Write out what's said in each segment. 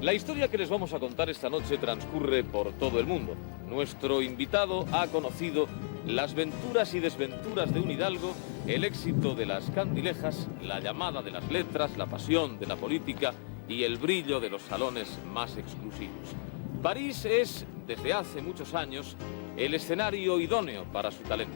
La historia que les vamos a contar esta noche transcurre por todo el mundo. Nuestro invitado ha conocido las venturas y desventuras de un hidalgo, el éxito de las candilejas, la llamada de las letras, la pasión de la política y el brillo de los salones más exclusivos. París es, desde hace muchos años, el escenario idóneo para su talento.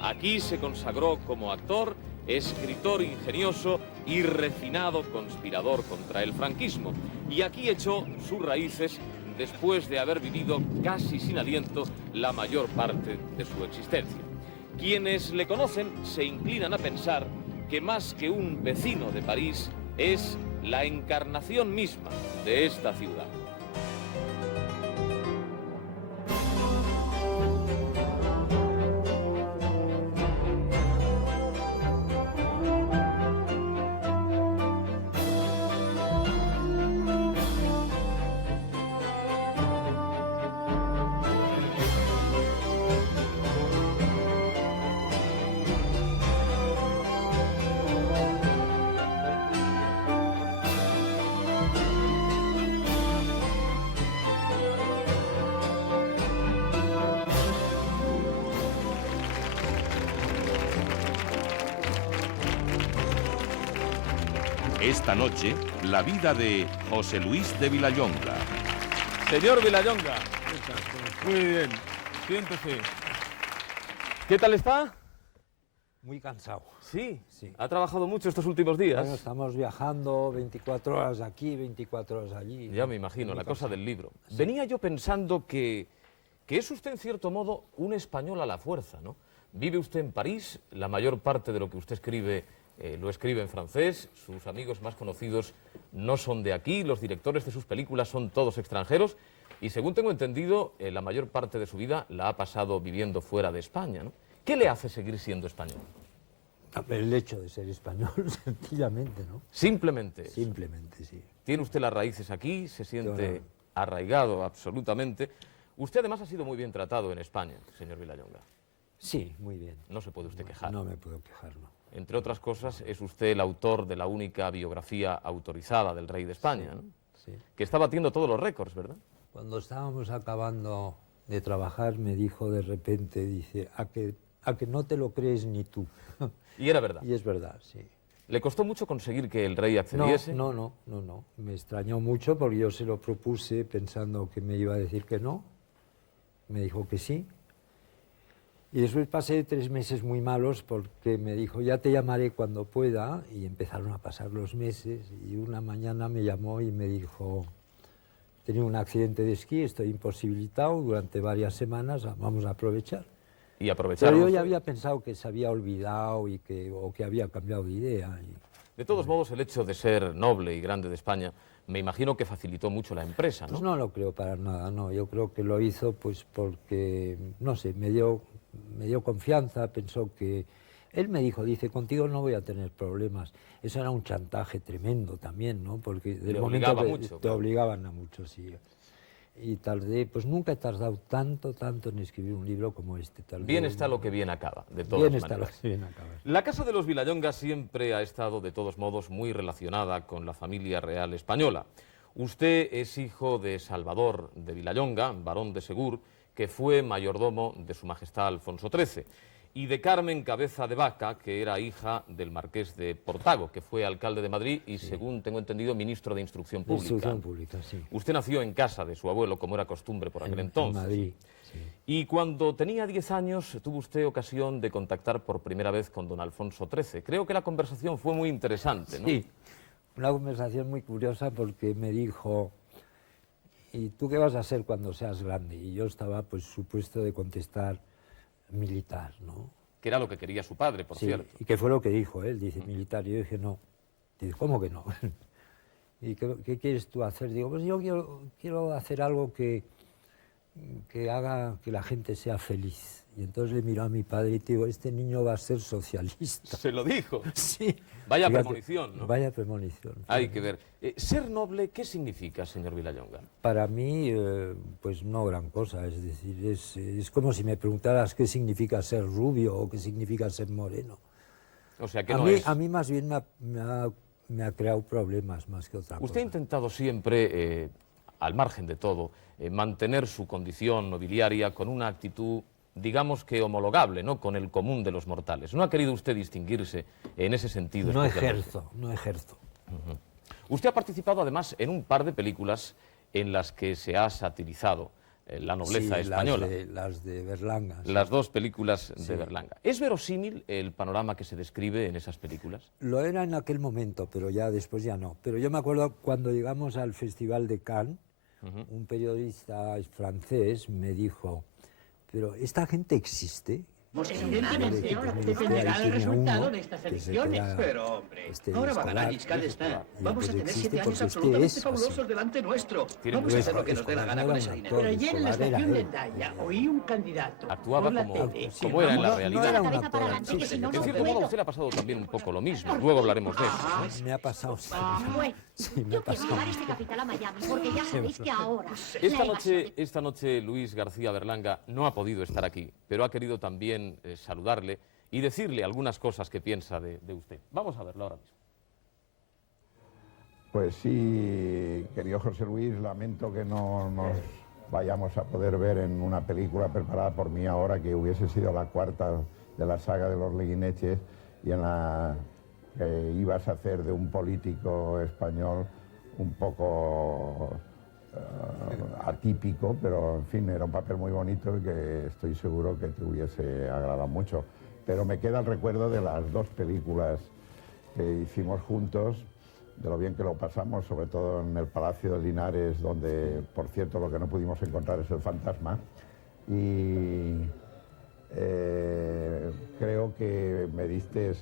Aquí se consagró como actor, escritor ingenioso y refinado conspirador contra el franquismo. Y aquí echó sus raíces después de haber vivido casi sin aliento la mayor parte de su existencia. Quienes le conocen se inclinan a pensar que más que un vecino de París, es la encarnación misma de esta ciudad. Esta noche, la vida de José Luis de Vilallonga. Señor Vilallonga. Muy bien, siéntese. ¿Qué tal está? Muy cansado. Sí, Sí. ¿Ha trabajado mucho estos últimos días? Bueno, estamos viajando 24 horas aquí, 24 horas allí. Ya me imagino, Muy la cosa cansado. del libro. Sí. Venía yo pensando que es usted en cierto modo un español a la fuerza, ¿no? Vive usted en París, la mayor parte de lo que usted escribe lo escribe en francés, sus amigos más conocidos no son de aquí, los directores de sus películas son todos extranjeros y según tengo entendido, la mayor parte de su vida la ha pasado viviendo fuera de España, ¿no? ¿Qué le hace seguir siendo español? El hecho de ser español, sencillamente, ¿no? Simplemente eso. Simplemente, sí. Tiene usted las raíces aquí, se siente Yo no. arraigado absolutamente. Usted además ha sido muy bien tratado en España, señor Vilallonga. Sí, muy bien. No se puede usted quejar. No me puedo quejar, no. Entre otras cosas, es usted el autor de la única biografía autorizada del rey de España, ¿no? Sí. Que está batiendo todos los récords, ¿verdad? Cuando estábamos acabando de trabajar, me dijo de repente, dice, a que no te lo crees ni tú. Y era verdad. Y es verdad, sí. ¿Le costó mucho conseguir que el rey accediese? No. Me extrañó mucho porque yo se lo propuse pensando que me iba a decir que no. Me dijo que sí. Y después pasé 3 meses muy malos porque me dijo, ya te llamaré cuando pueda, y empezaron a pasar los meses, y una mañana me llamó y me dijo, he tenido un accidente de esquí, estoy imposibilitado durante varias semanas, vamos a aprovechar. Y aprovecharon. Pero yo ya había pensado que se había olvidado o que había cambiado de idea. De todos modos, el hecho de ser noble y grande de España, me imagino que facilitó mucho la empresa, ¿no? Pues no lo creo para nada, no. Yo creo que lo hizo pues porque, no sé, me dio confianza, pensó que... Él me dijo, dice, contigo no voy a tener problemas. Eso era un chantaje tremendo también, ¿no? Porque del Le momento obligaba que mucho, te claro. obligaban a mucho, sí. Y tardé, pues nunca he tardado tanto en escribir un libro como este. Bien está lo que bien acaba, de todas Bien está lo maneras. que bien acaba. La casa de los Vilallonga siempre ha estado, de todos modos, muy relacionada con la familia real española. Usted es hijo de Salvador de Vilallonga, barón de Segur, que fue mayordomo de su majestad Alfonso XIII, y de Carmen Cabeza de Vaca, que era hija del marqués de Portago, que fue alcalde de Madrid y, según tengo entendido, ministro de Instrucción Pública. Instrucción pública, sí. Usted nació en casa de su abuelo, como era costumbre por aquel entonces. En Madrid, sí. Y cuando tenía 10 años tuvo usted ocasión de contactar por primera vez con don Alfonso XIII. Creo que la conversación fue muy interesante, ¿no? Sí, una conversación muy curiosa porque me dijo, ¿y tú qué vas a hacer cuando seas grande? Y yo estaba pues supuesto de contestar militar, ¿no? Que era lo que quería su padre, por Sí, cierto. y que fue lo que dijo él, dice militar, y yo dije no. Dice, ¿cómo que no? ¿Y qué quieres tú hacer? Digo, pues yo quiero hacer algo que haga que la gente sea feliz. Y entonces le miró a mi padre y digo, este niño va a ser socialista. Se lo dijo. Sí. Vaya Fíjate, premonición, ¿no? Vaya premonición. Hay que ver. Ser noble, ¿qué significa, señor Vilallonga? Para mí, pues no gran cosa, es decir, es como si me preguntaras qué significa ser rubio o qué significa ser moreno. O sea, que A no mí, es... a mí más bien me ha creado problemas más que otra cosa. Usted ha intentado siempre, al margen de todo, mantener su condición nobiliaria con una actitud, digamos que homologable, ¿no?, con el común de los mortales. ¿No ha querido usted distinguirse en ese sentido? No especialmente? ejerzo, no ejerzo. Usted ha participado además en un par de películas en las que se ha satirizado la nobleza Sí, española. Las de Berlanga. Sí. Las dos películas Sí. de Berlanga. ¿Es verosímil el panorama que se describe en esas películas? Lo era en aquel momento, pero ya después ya no. Pero yo me acuerdo cuando llegamos al Festival de Cannes, un periodista francés me dijo, pero ¿esta gente existe? Pues evidentemente Yo le dije, dependerá "Ahí el tiene resultado uno de estas que se elecciones. queda, Pero, hombre, ahora va a ganar escolar, Giscard d'Estaing. y Vamos a pues tener existe 7 años porque absolutamente es así. fabulosos delante nuestro. Tiene Vamos a hacer lo Escolar que nos dé la gana no con era ese un dinero. actor, Pero ayer en la Escolar era estación de él. Endaya oí un candidato Actuaba por la como, tele. como era en la No realidad. era un cabeza para actor. adelante, que si no, En no cierto modo, a puedo. usted le ha pasado también un poco lo mismo. Luego hablaremos de eso. Me ha pasado. Sí, Bueno, sí, me ha yo quiero pasado. llevar este capital a Miami, porque ya sabéis que ahora... Esta noche Luis García Berlanga no ha podido estar aquí, pero ha querido también saludarle y decirle algunas cosas que piensa de usted. Vamos a verlo ahora mismo. Pues sí, querido José Luis, lamento que no nos vayamos a poder ver en una película preparada por mí ahora, que hubiese sido la cuarta de la saga de los Leguineches, y en la que ibas a hacer de un político español un poco atípico, pero en fin, era un papel muy bonito y que estoy seguro que te hubiese agradado mucho. Pero me queda el recuerdo de las dos películas que hicimos juntos, de lo bien que lo pasamos, sobre todo en el Palacio de Linares, donde, por cierto, lo que no pudimos encontrar es el fantasma. Y creo que me diste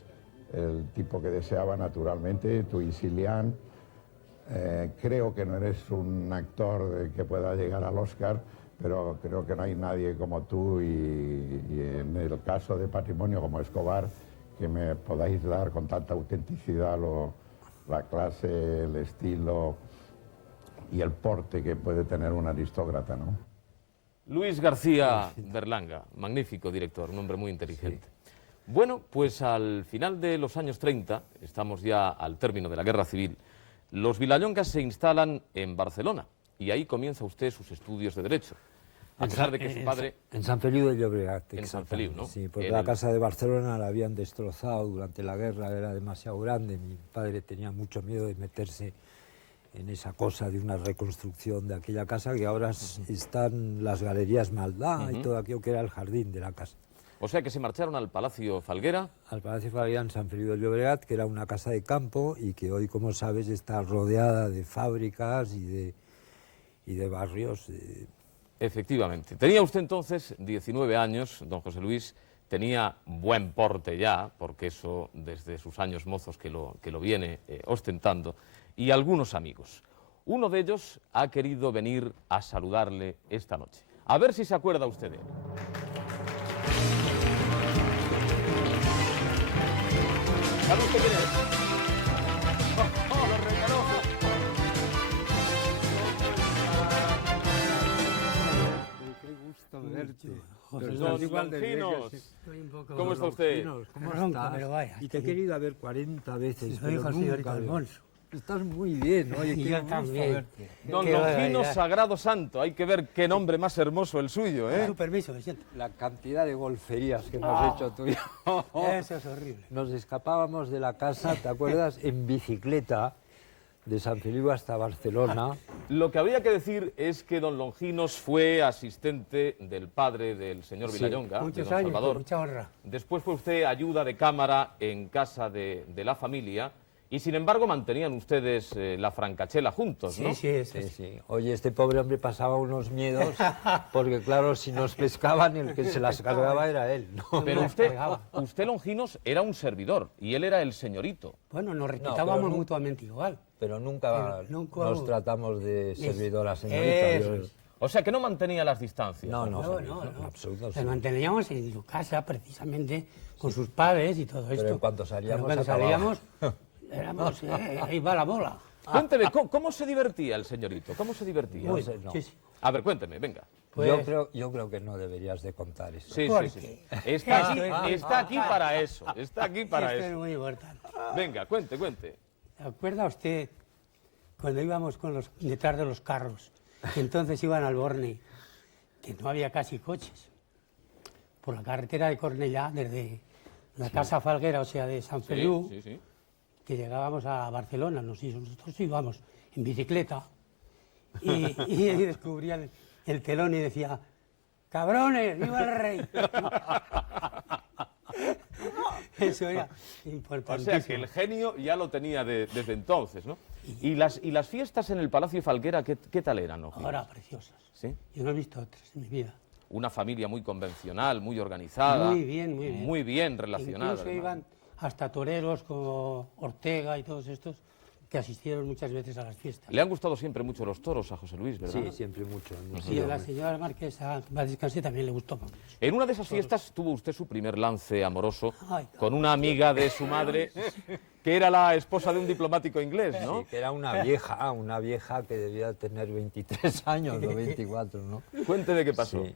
el tipo que deseaba, naturalmente, tú y Cillian. Creo que no eres un actor que pueda llegar al Oscar, pero creo que no hay nadie como tú y en el caso de Patrimonio como Escobar, que me podáis dar con tanta autenticidad la clase, el estilo y el porte que puede tener un aristócrata, ¿no? Luis García Berlanga, magnífico director, un hombre muy inteligente. Bueno, pues al final de los años 30, estamos ya al término de la Guerra Civil, los Vilallongas se instalan en Barcelona y ahí comienza usted sus estudios de Derecho. A pesar de que su padre... En Sant Feliu de Llobregat. En Sant Feliu, ¿no? Sí, porque En la el- casa de Barcelona la habían destrozado durante la guerra, era demasiado grande. Mi padre tenía mucho miedo de meterse en esa cosa de una reconstrucción de aquella casa, que ahora están las galerías Maldá y todo aquello que era el jardín de la casa. O sea que se marcharon al Palacio Falguera. Al Palacio Fabián Sant Feliu de Llobregat, que era una casa de campo y que hoy, como sabes, está rodeada de fábricas y de barrios. Efectivamente. Tenía usted entonces 19 años, don José Luis, tenía buen porte ya, porque eso desde sus años mozos que lo viene ostentando, y algunos amigos. Uno de ellos ha querido venir a saludarle esta noche. A ver si se acuerda usted de él. ¿Sabe usted quién es? Lo reconozco. Qué gusto verte. Don Longinos, ¿cómo está usted? ¿Cómo Ronca, estás? pero vaya, Y te he estoy querido ver 40 veces, Soy hijo pero del señorito nunca. Alfonso. Estás muy bien, oye, Y qué yo gusto también. verte. Don Qué Longinos barbaridad. Sagrado Santo, hay que ver qué nombre más hermoso el suyo, ¿eh? Su permiso, me siento. La cantidad de golferías que hemos hecho tú y yo. Eso es horrible. Nos escapábamos de la casa, ¿te acuerdas? En bicicleta, de San Feliu hasta Barcelona. Lo que habría que decir es que don Longinos fue asistente del padre del señor Sí, Vilallonga, de Muchos don años, Salvador. con mucha honra. Después fue usted ayuda de cámara en casa de la familia y sin embargo mantenían ustedes la francachela juntos, Sí, ¿no? sí, eso Sí, es. sí. Oye, este pobre hombre pasaba unos miedos, porque claro, si nos pescaban, el que se las cargaba era él, ¿no? Pero Nos usted, pegaba. usted, Longinos, era un servidor y él era el señorito. Bueno, nos pero respetábamos no- mutuamente igual. Pero nunca, Pero nunca- nos tratamos de servidor a Eso señorita. es. O sea que no mantenía las distancias. No, no, No, en no, no. absoluto. Nos sí. manteníamos en su casa, precisamente, con sus padres y todo esto. en cuanto salíamos, Pero cuando acababa. salíamos, éramos, ahí va la bola. Cuénteme, ¿cómo se divertía el señorito? ¿Cómo se divertía? Muy, sé, no. sí, sí. A ver, cuénteme, venga. Pues, yo creo que no deberías de contar eso. Sí, ¿Por sí, sí. qué? Está Esto es- aquí para eso. Está aquí para esto es eso. muy importante. Venga, cuente. ¿Se acuerda usted cuando íbamos detrás de los carros, que entonces iban al Borne, que no había casi coches? Por la carretera de Cornellá, desde la Casa Falguera, o sea, de San Feliu, que llegábamos a Barcelona, nosotros íbamos en bicicleta, y descubría el telón y decía, ¡cabrones, viva el rey! Eso era importantísimo. O sea que el genio ya lo tenía desde entonces, ¿no? ¿Y las fiestas en el Palacio Falguera qué tal eran, Longino? Ahora preciosas. ¿Sí? Yo no he visto otras en mi vida. Una familia muy convencional, muy organizada. Muy bien, muy bien. Muy bien relacionada. Incluso además. iban hasta toreros como Ortega y todos estos que asistieron muchas veces a las fiestas. Le han gustado siempre mucho los toros a José Luis, ¿verdad? Sí, siempre mucho. Y a la señora Marquesa, que va a descansar, también le gustó mucho. En una de esas fiestas tuvo usted su primer lance amoroso Ay, con una amiga de su madre, que era la esposa de un diplomático inglés, ¿no? Sí, que era una vieja que debía tener 23 años o 24, ¿no? Cuénteme qué pasó. Sí.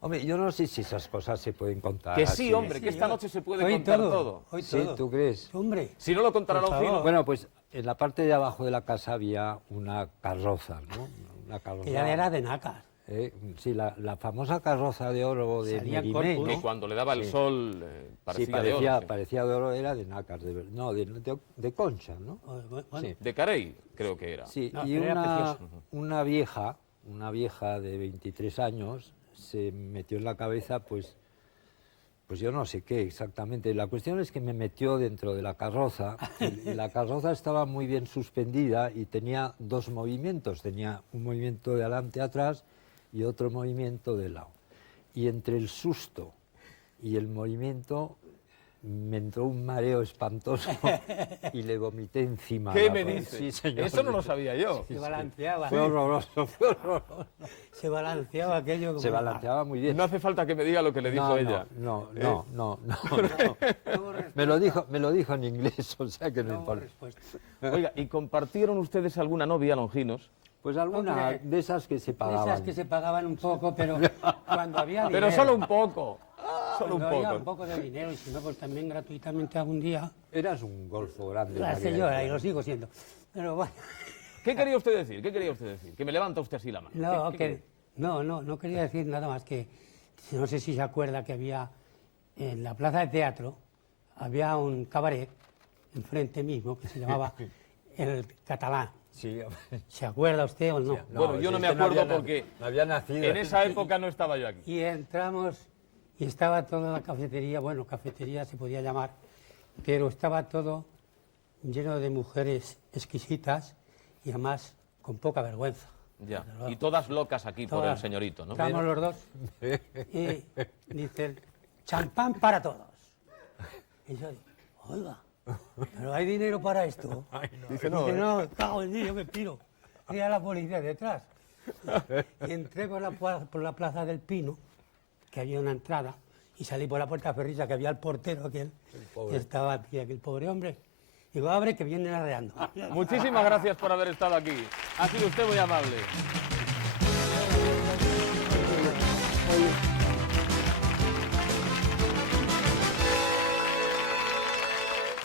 Hombre, yo no sé si esas cosas se pueden contar. Que sí, así. hombre, que esta noche se puede Hoy contar todo. Hoy Sí, todo. ¿tú crees? Hombre, Si no lo contará Por Longino. favor. Bueno, pues en la parte de abajo de la casa había una carroza, ¿no? Una carroza. que ya era de nácar. Sí, la famosa carroza de oro de Salía Mérimée, Corpus. Que ¿no? cuando le daba el Sí. sol parecía, Sí, de oro. Sí. parecía de oro, era de nácar, no, de concha, ¿no? Bueno, Sí. De Carey, creo que era. Sí, No, y pero era una vieja de 23 años se metió en la cabeza, pues yo no sé qué exactamente. La cuestión es que me metió dentro de la carroza y la carroza estaba muy bien suspendida y tenía dos movimientos. Tenía un movimiento de adelante a atrás y otro movimiento de lado. Y entre el susto y el movimiento me entró un mareo espantoso y le vomité encima. ¿Qué la me pobre. dice? Sí, señor. Eso no lo sabía yo. se balanceaba. Fue horroroso, fue horroroso. Se balanceaba aquello como... Se balanceaba muy bien. No hace falta que me diga lo que le dijo No, ella. no. No hubo Me lo dijo en inglés, o sea que no no hubo importa. respuesta. Oiga, ¿y compartieron ustedes alguna novia, Longinos? Pues alguna Hombre, de esas que se pagaban. Esas que se pagaban un poco, pero cuando había Pero dinero, solo un poco. Solo un cuando había un poco. poco de dinero, y si no, pues también gratuitamente algún día, Eras un golfo grande. la en aquella señora, y época. lo sigo siendo. Pero bueno, ¿Qué quería usted decir? ¿Qué quería usted decir? Que me levanta usted así la mano. no, ¿Qué quería? no quería decir nada más que, no sé si se acuerda que había, en la plaza de teatro, había un cabaret, enfrente mismo, que se llamaba El Catalán. Sí, ¿Se acuerda usted o no? Bueno, yo no me este acuerdo había porque no había nacido. En esa época no estaba yo aquí. Y entramos y estaba toda la cafetería, bueno, cafetería se podía llamar, pero estaba todo lleno de mujeres exquisitas y además con poca vergüenza. Ya. Y todas locas aquí por el Todas. señorito, ¿no? Entramos los dos y dicen, champán para todos. Y yo digo, oiga, pero hay dinero para esto. Dice, no, cago en Dios, yo me piro. Y a la policía detrás. Y entré por la plaza del Pino, que había una entrada, y salí por la puerta ferriza, que había el portero aquel, que estaba aquí, aquel pobre hombre. Digo, abre, que vienen arreando. Muchísimas gracias por haber estado aquí. Ha sido usted muy amable.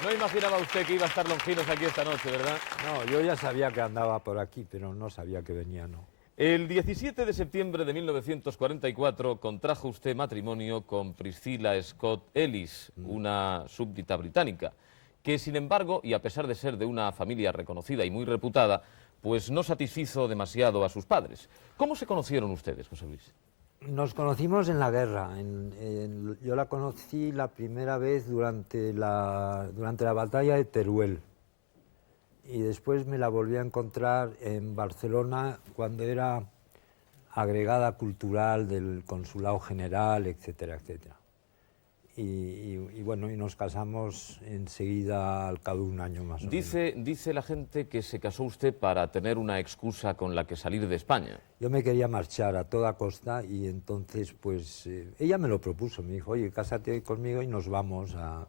No imaginaba usted que iba a estar Longinos aquí esta noche, ¿verdad? No, yo ya sabía que andaba por aquí, pero no sabía que venía, no. El 17 de septiembre de 1944 contrajo usted matrimonio con Priscilla Scott Ellis, una súbdita británica, que sin embargo, y a pesar de ser de una familia reconocida y muy reputada, pues no satisfizo demasiado a sus padres. ¿Cómo se conocieron ustedes, José Luis? Nos conocimos en la guerra. Yo la conocí la primera vez durante la batalla de Teruel. Y después me la volví a encontrar en Barcelona cuando era agregada cultural del Consulado General, etcétera, etcétera. Y bueno, y nos casamos enseguida al cabo de un año más o menos. Dice la gente que se casó usted para tener una excusa con la que salir de España. Yo me quería marchar a toda costa y entonces pues ella me lo propuso, me dijo, oye, cásate conmigo y nos vamos a...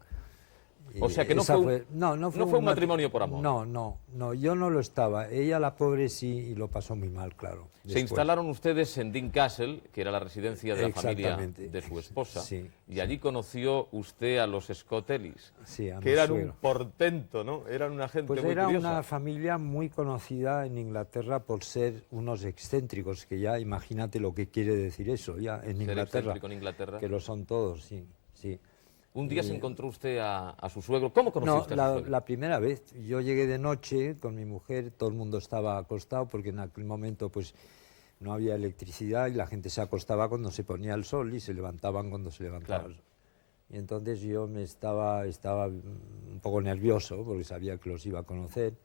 O sea que no esa fue un matrimonio por amor. No, yo no lo estaba. Ella, la pobre, sí, y lo pasó muy mal, claro. Se después. instalaron ustedes en Dean Castle, que era la residencia de la familia de su esposa, sí, y allí conoció usted a los Scott Ellis, Sí, a mi que eran suegro. un portento, ¿no? Eran una gente Pues muy era curiosa. una familia muy conocida en Inglaterra por ser unos excéntricos, que ya imagínate lo que quiere decir eso, ya en Ser Inglaterra, excéntrico en Inglaterra. que lo son todos, sí, sí. Un día se encontró usted a su suegro. ¿Cómo conoció No, usted a su suegro? la primera vez. Yo llegué de noche con mi mujer, todo el mundo estaba acostado porque en aquel momento pues no había electricidad y la gente se acostaba cuando se ponía el sol y se levantaban cuando se levantaba el sol. Y entonces yo estaba un poco nervioso porque sabía que los iba a conocer.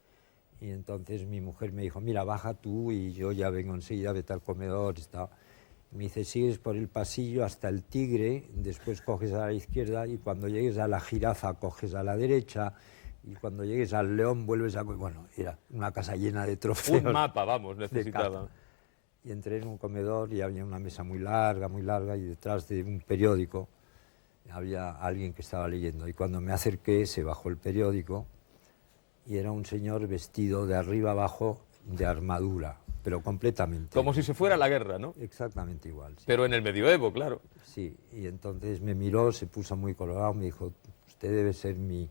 Y entonces mi mujer me dijo, mira, baja tú y yo ya vengo enseguida, vete al comedor. Me dice, sigues por el pasillo hasta el Tigre, después coges a la izquierda y cuando llegues a la Jirafa coges a la derecha y cuando llegues al León vuelves a... Bueno, era una casa llena de trofeos. Un mapa, vamos, de necesitaba. caza. Y entré en un comedor y había una mesa muy larga, y detrás de un periódico había alguien que estaba leyendo. Y cuando me acerqué se bajó el periódico y era un señor vestido de arriba abajo de armadura, pero completamente. Como si se fuera a la guerra, ¿no? Exactamente igual. Sí. Pero en el medioevo, claro. Sí, y entonces me miró, se puso muy colorado, me dijo, usted debe ser mi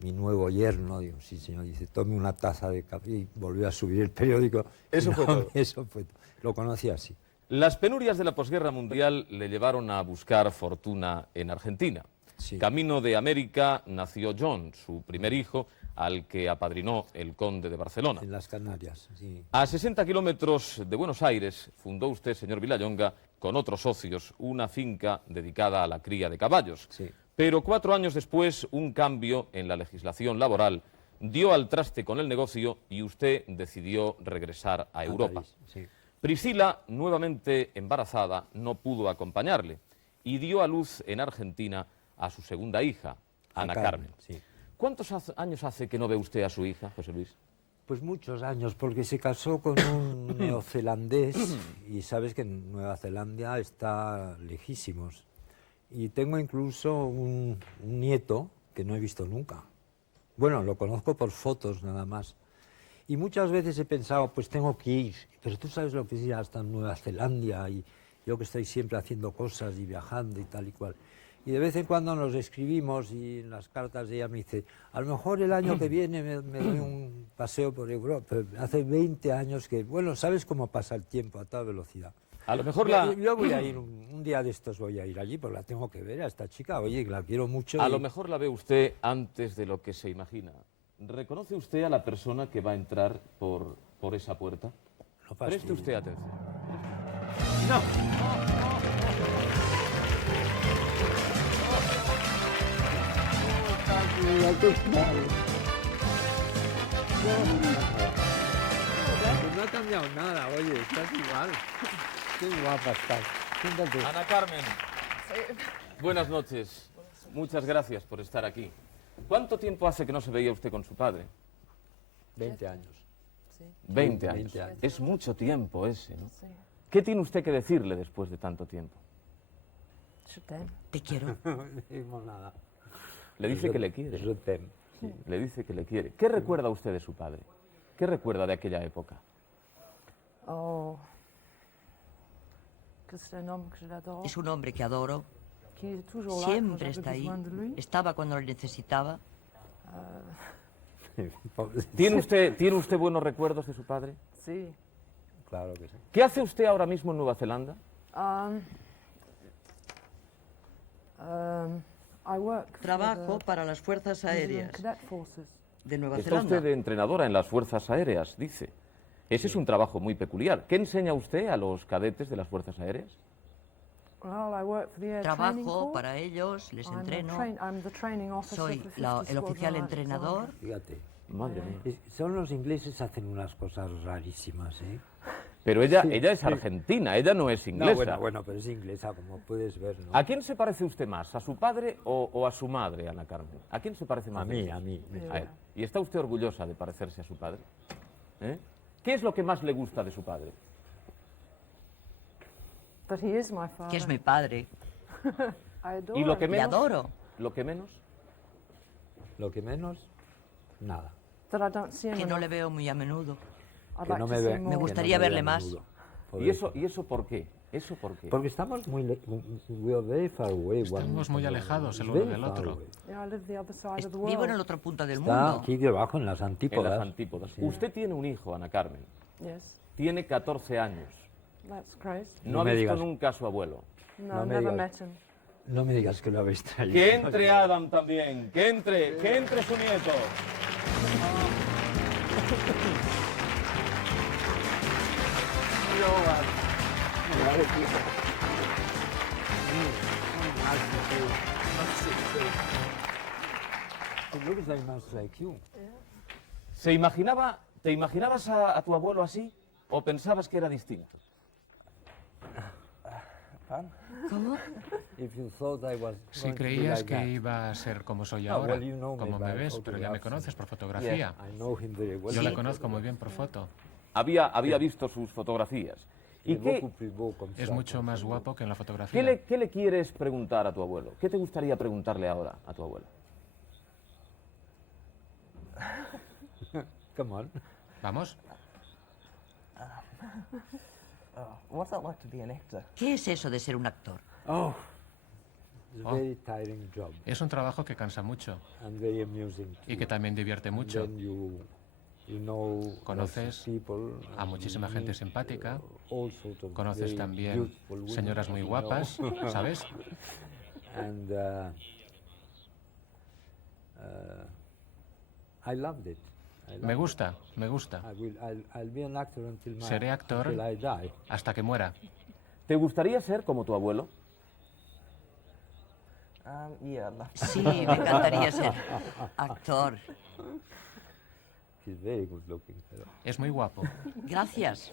nuevo yerno. Digo, sí, señor. Dice, tome una taza de café y volvió a subir el periódico. Eso fue todo. Eso fue todo. Lo conocí así. Las penurias de la posguerra mundial le llevaron a buscar fortuna en Argentina. Sí. Camino de América nació John, su primer hijo, al que apadrinó el conde de Barcelona. En las Canarias, sí. A 60 kilómetros de Buenos Aires fundó usted, señor Vilallonga, con otros socios, una finca dedicada a la cría de caballos. Sí. Pero 4 años después, un cambio en la legislación laboral dio al traste con el negocio y usted decidió regresar a Europa. París, sí. Priscila, nuevamente embarazada, no pudo acompañarle y dio a luz en Argentina a su segunda hija, Ana Carmen. Sí. ¿Cuántos años hace que no ve usted a su hija, José Luis? Pues muchos años, porque se casó con un neozelandés y sabes que en Nueva Zelanda está lejísimos. Y tengo incluso un nieto que no he visto nunca. Bueno, lo conozco por fotos nada más. Y muchas veces he pensado, pues tengo que ir, pero tú sabes lo que es ir hasta Nueva Zelanda y yo que estoy siempre haciendo cosas y viajando y tal y cual. Y de vez en cuando nos escribimos y en las cartas de ella me dice, a lo mejor el año que viene me doy un paseo por Europa. Pero hace 20 años que, bueno, ¿sabes cómo pasa el tiempo a toda velocidad? A lo mejor Yo voy a ir, un día de estos voy a ir allí, porque la tengo que ver a esta chica, oye, que la quiero mucho. A lo mejor la ve usted antes de lo que se imagina. ¿Reconoce usted a la persona que va a entrar por esa puerta? No Preste fastidies. usted atención. Pues no ha cambiado nada, oye, estás igual. Qué guapa estás. Siéntate. Ana Carmen, buenas noches. Muchas gracias por estar aquí. ¿Cuánto tiempo hace que no se veía usted con su padre? 20 años. 20 años. 20 años. Es mucho tiempo ese, ¿no? ¿Qué tiene usted que decirle después de tanto tiempo? Te quiero. No decimos nada. Le dice que le quiere. Je t'aime. Le dice que le quiere. ¿Qué recuerda usted de su padre? ¿Qué recuerda de aquella época? Oh, es un hombre que adoro. Siempre está ahí. Estaba cuando lo necesitaba. ¿Tiene usted buenos recuerdos de su padre? Sí. Claro que sí. ¿Qué hace usted ahora mismo en Nueva Zelanda? Trabajo para las Fuerzas Aéreas de Nueva Está Zelanda. usted de entrenadora en las Fuerzas Aéreas, dice. Ese es un trabajo muy peculiar. ¿Qué enseña usted a los cadetes de las Fuerzas Aéreas? Trabajo para ellos, les entreno. Soy el oficial entrenador. Fíjate. Madre mía. Son los ingleses, hacen unas cosas rarísimas, ¿eh? Pero ella es argentina, ella no es inglesa. No, bueno, pero es inglesa, como puedes ver, ¿no? ¿A quién se parece usted más? ¿A su padre o a su madre, Ana Carmen? ¿A quién se parece más? A mí, a mí. A él. ¿Y está usted orgullosa de parecerse a su padre? ¿Eh? ¿Qué es lo que más le gusta de su padre? Que es mi padre. ¿Y lo que Le menos? adoro. ¿Lo que menos? Lo que menos, nada. Que no le veo muy a menudo. Que no me ve, Me que gustaría no me verle vea a más. menudo. ¿Y eso por qué? ¿Eso por qué? Porque estamos muy we are very far away. Estamos muy alejados el Very uno del far otro. away. Vivo en el otro punto del Está mundo. aquí debajo, en las En antípodas. las antípodas. Sí. Usted tiene un hijo, Ana Carmen. Yes, Tiene 14 años. that's great. No, No ha me visto digas. nunca a su abuelo. No, No me never digas. met him. No me digas que lo habéis traído. Que entre Adam también, que entre su nieto. It looks very much like you. ¿Te imaginabas a tu abuelo así o pensabas que era distinto? ¿Cómo? If you thought I was Si going to be creías like que that. iba a ser como soy Ah, ahora, well, you know me como by me ves, pero ya me photographs. conoces por fotografía. I know him very well. Yo la conozco muy bien por foto. Había visto sus fotografías. ¿Y qué Es mucho más guapo que en la fotografía. qué le quieres preguntar a tu abuelo? ¿Qué te gustaría preguntarle ahora a tu abuelo? Come on. ¿Vamos? ¿Qué es eso de ser un actor? Oh, it's a Oh. very tiring job Es un trabajo que cansa mucho and very amusing. y que también divierte mucho. Then you know Conoces lots of people, a muchísima and gente meet, simpática, all sorts of conoces very también beautiful women, señoras muy you guapas, know. ¿sabes? And I loved it. Me gusta, me gusta. I'll be an actor until Seré actor until I die. hasta que muera. ¿Te gustaría ser como tu abuelo? Sí, me encantaría ser actor. He's very good looking. Pero Es muy guapo. Gracias.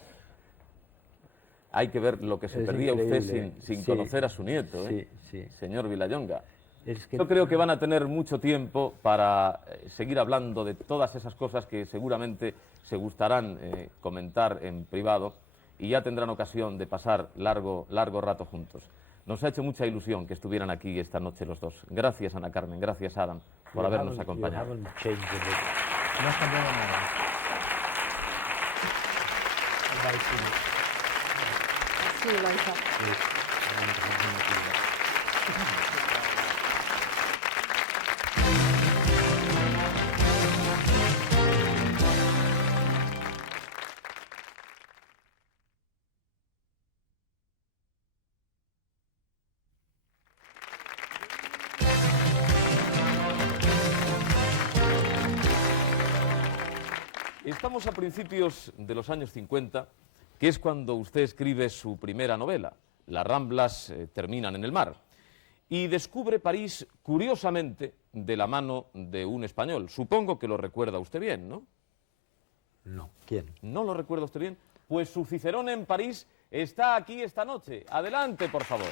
Hay que ver lo que se Es perdía usted increíble. sin Sí. conocer a su nieto, ¿eh? Sí, sí. Señor Vilallonga. Es que Yo creo que van a tener mucho tiempo para seguir hablando de todas esas cosas que seguramente se gustarán comentar en privado y ya tendrán ocasión de pasar largo rato juntos. Nos ha hecho mucha ilusión que estuvieran aquí esta noche los dos. Gracias, Ana Carmen, gracias, Adam, por you habernos haven't- acompañado. You haven't changed a bit. No has cambiado nada. See you later. Estamos a principios de los años 50, que es cuando usted escribe su primera novela, Las Ramblas terminan en el mar, y descubre París, curiosamente, de la mano de un español. Supongo que lo recuerda usted bien, ¿no? No. ¿Quién? ¿No lo recuerda usted bien? Pues su Cicerón en París está aquí esta noche. Adelante, por favor.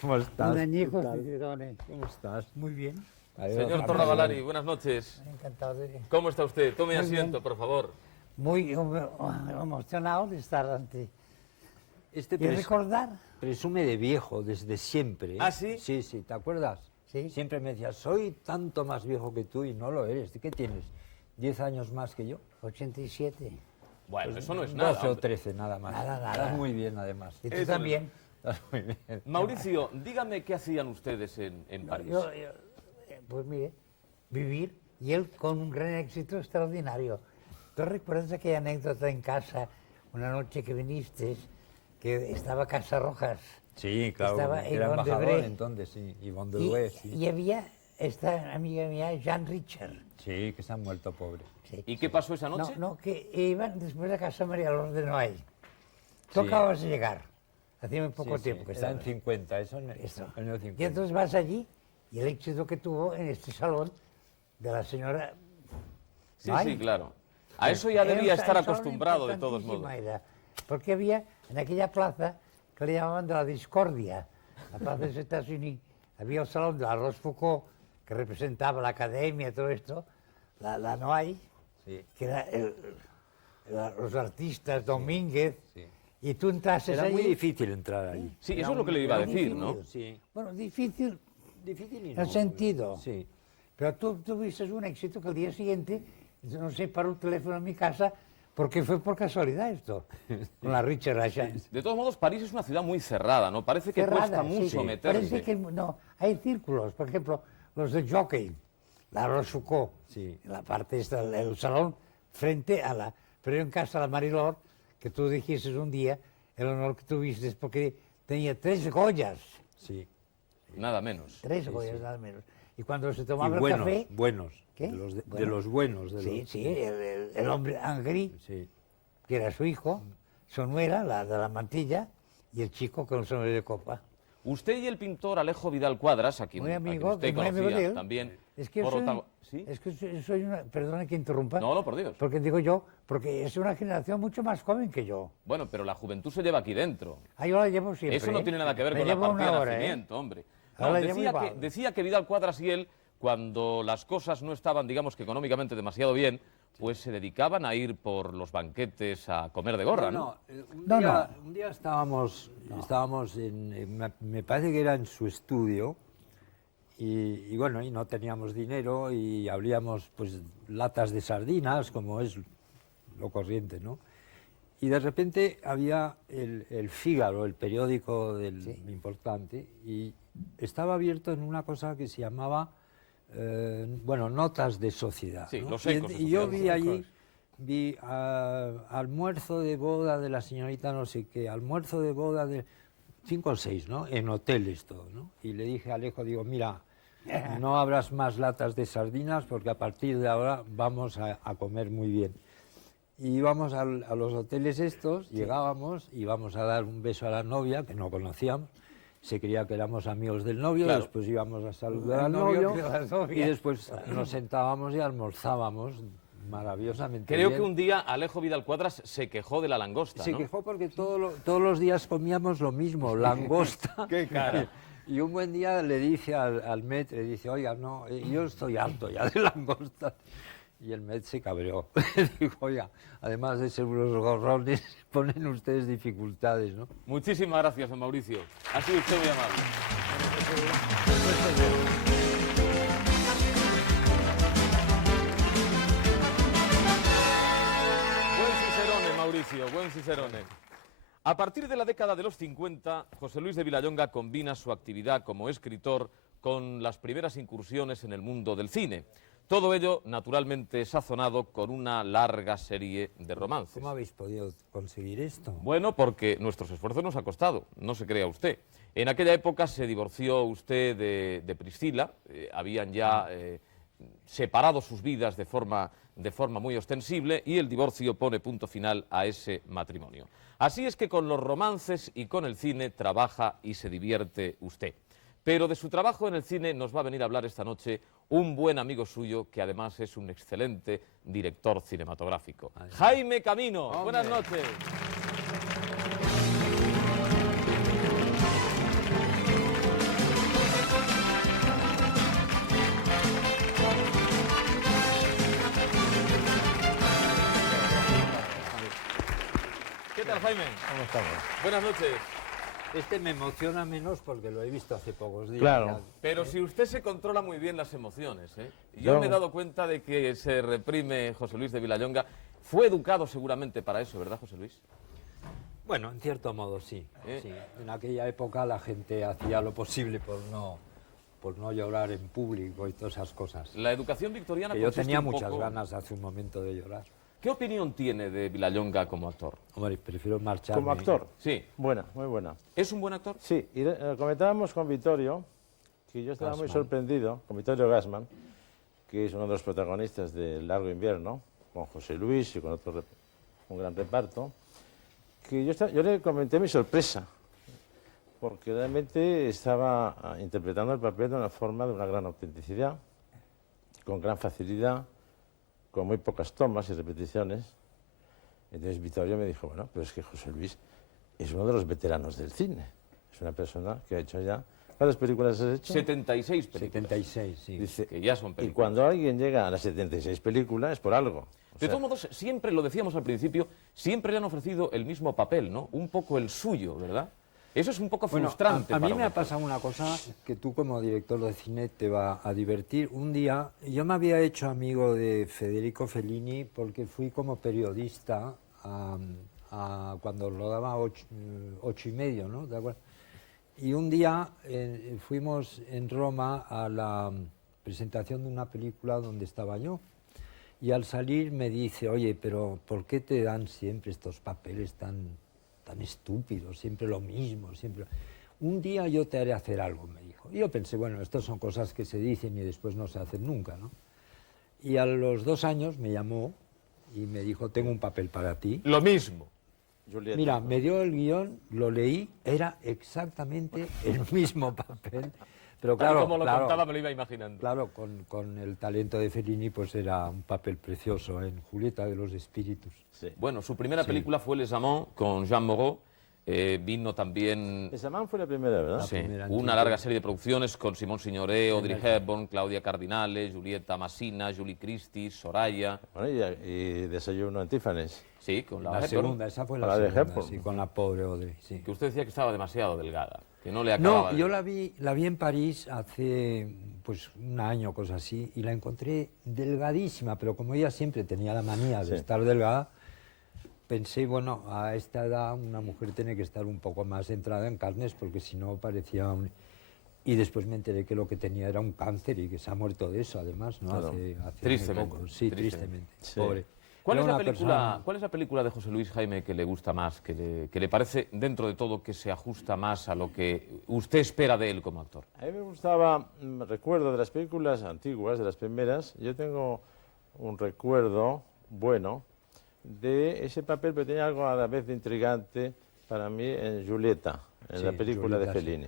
¿Cómo estás? Un añejo, ¿Qué tal? Cicerones. ¿Cómo estás? Muy bien. Señor Torrabalari, buenas noches. Encantado de... ¿Cómo está usted? Tome Muy asiento, bien. por favor. Muy emocionado de estar ante... Este Y recordar... presume de viejo desde siempre. ¿eh? ¿Ah, sí? Sí, sí, ¿te acuerdas? Sí. Siempre me decías, soy tanto más viejo que tú y no lo eres. ¿Qué tienes? ¿10 años más que yo? 87. Bueno, eso no es 12 nada. o 13, nada más. Nada. Estás muy bien, además. Y tú Eso también. Estás muy bien. Mauricio, dígame qué hacían ustedes en París. Pues mire, vivir y él con un gran éxito extraordinario. ¿Tú recuerdas aquella anécdota en casa, una noche que viniste, que estaba Casa Rojas? Sí, claro. Estaba Era Ivonne embajador Debré. entonces, sí. Ivonne Y, Debré, sí. y había esta amiga mía, Jean Richard. Sí, que se han muerto pobres. Sí. ¿Y qué pasó esa noche? No, que iban después de casa María Lourdes de Noailles. Tú acabas de llegar. Hacía muy poco Sí, tiempo sí, que era en estabas. 50, eso en Eso. en el Y 50. entonces vas allí y el éxito que tuvo en este salón de la señora... Sí, Noailles. sí, claro. A eso ya Era un debía estar salón acostumbrado de todos modos. importantísima era, porque había en aquella plaza que le llamaban de la discordia, la plaza de États-Unis, había el salón de la Rochefoucauld, que representaba la academia y todo esto, la Noailles, Sí. que era los artistas Domínguez, y tú entraste Era allí. muy difícil entrar ahí. Sí, Era eso es lo que le iba a decir, ¿no? Sí. Bueno, difícil Difícil y en el no, sentido. Sí. Pero tú tuviste un éxito que al día siguiente, no sé, paró el teléfono en mi casa, porque fue por casualidad esto, con la Richard Rachan. De todos modos, París es una ciudad muy cerrada, ¿no? Parece que cuesta mucho meterse. Parece que no, hay círculos, por ejemplo, los de jockey, la Rochefoucauld, la parte esta, el salón frente a la... Pero yo en casa la Marilor, que tú dijiste un día, el honor que tuviste, porque tenía 3 Goyas. Sí. Nada menos. 3 Goyas, nada menos. Y cuando se tomaba Y el buenos, café... buenos. ¿Qué? De los buenos. Sí, el hombre Angry, que era su hijo, su nuera, la de la mantilla, y el chico con el sombrero de copa. Usted y el pintor Alejo Vidal Cuadras, a quien, Muy amigo, usted muy amigo conocía de él. también. Es que yo por soy, otra- ¿Sí? es que soy una... Perdona que interrumpa. No, por Dios. Porque digo yo, porque es una generación mucho más joven que yo. Bueno, pero la juventud se lleva aquí dentro. Ah, yo la llevo siempre. Eso no tiene nada que ver Me con la llevo partida una de hora, nacimiento, hombre. Ahora No, la llevo igual. decía que Vidal Cuadras y él, cuando las cosas no estaban, digamos que económicamente demasiado bien, pues se dedicaban a ir por los banquetes a comer de gorra, ¿no? Un día estábamos me parece que era en su estudio, y bueno, y no teníamos dinero y abríamos pues latas de sardinas, como es lo corriente, ¿no? Y de repente había el Fígaro, el periódico importante, y estaba abierto en una cosa que se llamaba, notas de sociedad. Sí, ¿no? los ecos de Y yo sociedad. vi allí, almuerzo de boda de la señorita no sé qué, almuerzo de boda de 5 o 6, ¿no? En hoteles todo, ¿no? Y le dije a Alejo, digo, mira, no abras más latas de sardinas porque a partir de ahora vamos a comer muy bien. Y íbamos a los hoteles estos, llegábamos, íbamos a dar un beso a la novia, que no conocíamos, se creía que éramos amigos del novio, Claro. después íbamos a saludar al El novio novio, que la novia. y después nos sentábamos y almorzábamos maravillosamente Creo bien. que un día Alejo Vidal Cuadras se quejó de la langosta, Se ¿no? quejó porque todos los días comíamos lo mismo, langosta. ¡Qué cara! Y un buen día le dice al maître, dice, oiga, no, yo estoy harto ya de langosta. Y el maître se cabreó. Dijo, oiga, además de ser unos gorrones, ponen ustedes dificultades, ¿no? Muchísimas gracias, don Mauricio. Ha sido usted muy amable. Buen Cicerone, Mauricio, buen Cicerone. A partir de la década de los 50, José Luis de Vilallonga combina su actividad como escritor con las primeras incursiones en el mundo del cine. Todo ello, naturalmente, sazonado con una larga serie de romances. ¿Cómo habéis podido conseguir esto? Bueno, porque nuestros esfuerzos nos ha costado, no se crea usted. En aquella época se divorció usted de Priscila, habían ya separado sus vidas de forma muy ostensible y el divorcio pone punto final a ese matrimonio. Así es que con los romances y con el cine trabaja y se divierte usted. Pero de su trabajo en el cine nos va a venir a hablar esta noche un buen amigo suyo que además es un excelente director cinematográfico. Jaime Camino, ¡Hombre! buenas noches. ¿Qué tal, Jaime? ¿Cómo estamos? Buenas noches. Este me emociona menos porque lo he visto hace pocos días. Claro. Pero si usted se controla muy bien las emociones, ¿eh? Yo Yo- me he dado cuenta de que se reprime José Luis de Vilallonga. Fue educado seguramente para eso, ¿verdad, José Luis? Bueno, en cierto modo sí, ¿Eh? sí. En aquella época la gente hacía lo posible por no llorar en público y todas esas cosas. La educación victoriana Que yo consiste tenía un muchas poco- ganas hace un momento de llorar. ¿Qué opinión tiene de Vilallonga como actor? Hombre, prefiero marcharme. Como actor, Sí. buena, muy buena. ¿Es un buen actor? Sí, y comentábamos con Vittorio, que yo estaba muy Gassman. sorprendido, con Vittorio Gassman, que es uno de los protagonistas de Largo Invierno, con José Luis y con un gran reparto, que yo le comenté mi sorpresa, porque realmente estaba interpretando el papel de una forma de una gran autenticidad, con gran facilidad, con muy pocas tomas y repeticiones. Entonces Vittorio me dijo, bueno, pero es que José Luis es uno de los veteranos del cine. Es una persona que ha hecho ya ¿Cuántas películas has hecho? 76 películas. 76, sí. Dice, Que ya son y películas. cuando alguien llega a las 76 películas es por algo. De todos modos, siempre, lo decíamos al principio, siempre le han ofrecido el mismo papel, ¿no? Un poco el suyo, ¿verdad? Eso es un poco frustrante. A mí para me un ha actor. pasado una cosa que tú como director de cine te va a divertir. Un día yo me había hecho amigo de Federico Fellini porque fui como periodista cuando rodaba 8:30, ¿no? ¿De acuerdo? Y un día fuimos en Roma a la presentación de una película donde estaba yo. Y al salir me dice, oye, pero ¿por qué te dan siempre estos papeles tan estúpidos, siempre lo mismo, siempre? Un día yo te haré hacer algo, me dijo. Y yo pensé, bueno, estas son cosas que se dicen y después no se hacen nunca, ¿no? Y a los 2 años me llamó y me dijo, tengo un papel para ti. Lo mismo. Julieta, Mira, ¿no? me dio el guión, lo leí, era exactamente el mismo papel. Pero Tal claro, como lo claro, contaba, me lo iba imaginando. claro, con el talento de Fellini, pues era un papel precioso en Julieta de los Espíritus. Sí. Bueno, su primera Sí. película fue Les Amants con Jean Moreau. Vino también Esa man fue la primera, ¿verdad? sí, primera una antigua. larga serie de producciones con Simón Signoret, Audrey Hepburn, Claudia Cardinale, Julieta Massina, Julie Christie, Soraya. Bueno, y Desayuno en Tiffany's. Sí, con la La Hepburn, segunda, esa fue La la de segunda, Hepburn. sí, con la pobre Audrey, sí. que usted decía que estaba demasiado delgada, que no le acababa No, de- yo la vi en París hace pues un año, cosa así, y la encontré delgadísima, pero como ella siempre tenía la manía de Sí. estar delgada, pensé, bueno, a esta edad una mujer tiene que estar un poco más centrada en carnes, porque si no parecía un... Y después me enteré que lo que tenía era un cáncer y que se ha muerto de eso, además, ¿no? Claro. Hace muy Tristemente, poco. Sí, tristemente. tristemente, Sí. pobre. ¿Cuál Era es, la una película, persona- ¿Cuál es la película de José Luis Jaime que le gusta más, que le parece, dentro de todo, que se ajusta más a lo que usted espera de él como actor? A mí me gustaba, recuerdo de las películas antiguas, de las primeras, yo tengo un recuerdo bueno de ese papel, pero tenía algo a la vez de intrigante para mí en Julieta, en Sí, la película Julieta, de sí. Fellini.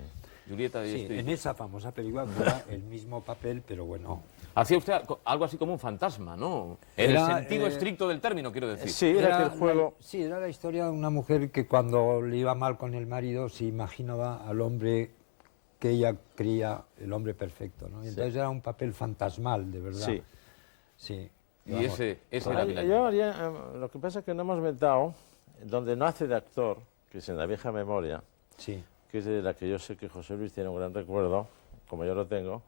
Julieta de Sí, Espíritu. en esa famosa película que era el mismo papel, pero bueno. Hacía usted algo así como un fantasma, ¿no? En Era, el sentido estricto del término, quiero decir. Sí, era aquel juego... Sí, era la historia de una mujer que cuando le iba mal con el marido se imaginaba al hombre que ella creía el hombre perfecto, ¿no? Y entonces era un papel fantasmal, de verdad. Sí. Sí. Y Vamos. ese era Ahora, Villañón. yo haría, lo que pasa es que no hemos metido donde no hace de actor, que es en La vieja memoria, Sí. que es de la que yo sé que José Luis tiene un gran recuerdo, como yo lo tengo,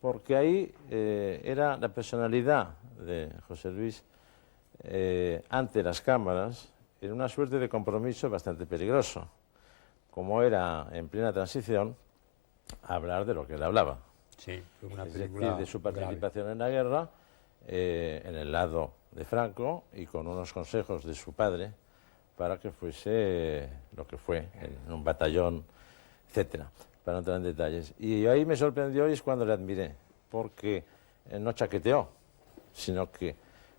porque ahí era la personalidad de José Luis ante las cámaras, era una suerte de compromiso bastante peligroso, como era en plena transición hablar de lo que él hablaba, Sí, fue una es decir, película de su grave. participación en la guerra, en el lado de Franco y con unos consejos de su padre para que fuese lo que fue, en un batallón, etcétera, para no entrar en detalles. Y ahí me sorprendió y es cuando le admiré, porque no chaqueteó, sino que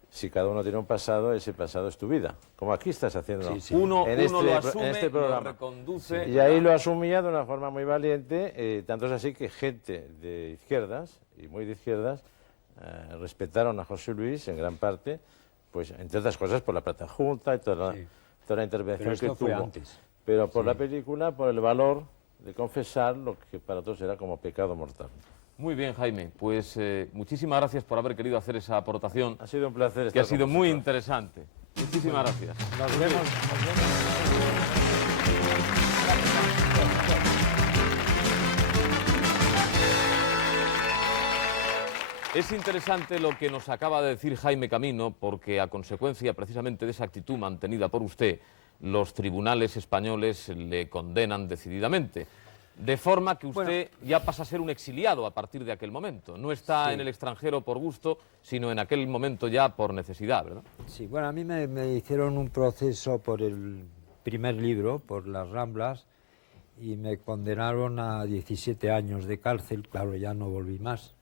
si cada uno tiene un pasado, ese pasado es tu vida, como aquí estás haciendo Sí, sí. Uno en lo asume, este lo programa. reconduce. Y ahí lo asumía de una forma muy valiente, tanto es así que gente de izquierdas, y muy de izquierdas, respetaron a José Luis en gran parte, pues entre otras cosas por la Plata Junta y toda Sí. la intervención Pero esto que fue tuvo. antes. Pero por Sí. la película, por el valor de confesar lo que para todos era como pecado mortal. Muy bien, Jaime. Pues muchísimas gracias por haber querido hacer esa aportación, Ha sido un placer que estar ha sido con muy vosotros. interesante. Muchísimas gracias. Nos vemos. Es interesante lo que nos acaba de decir Jaime Camino, porque a consecuencia precisamente de esa actitud mantenida por usted, los tribunales españoles le condenan decididamente. De forma que usted ya pasa a ser un exiliado a partir de aquel momento. No está en el extranjero por gusto, sino en aquel momento ya por necesidad, ¿verdad? Sí, bueno, a mí me hicieron un proceso por el primer libro, por Las Ramblas, y me condenaron a 17 años de cárcel, claro, ya no volví más.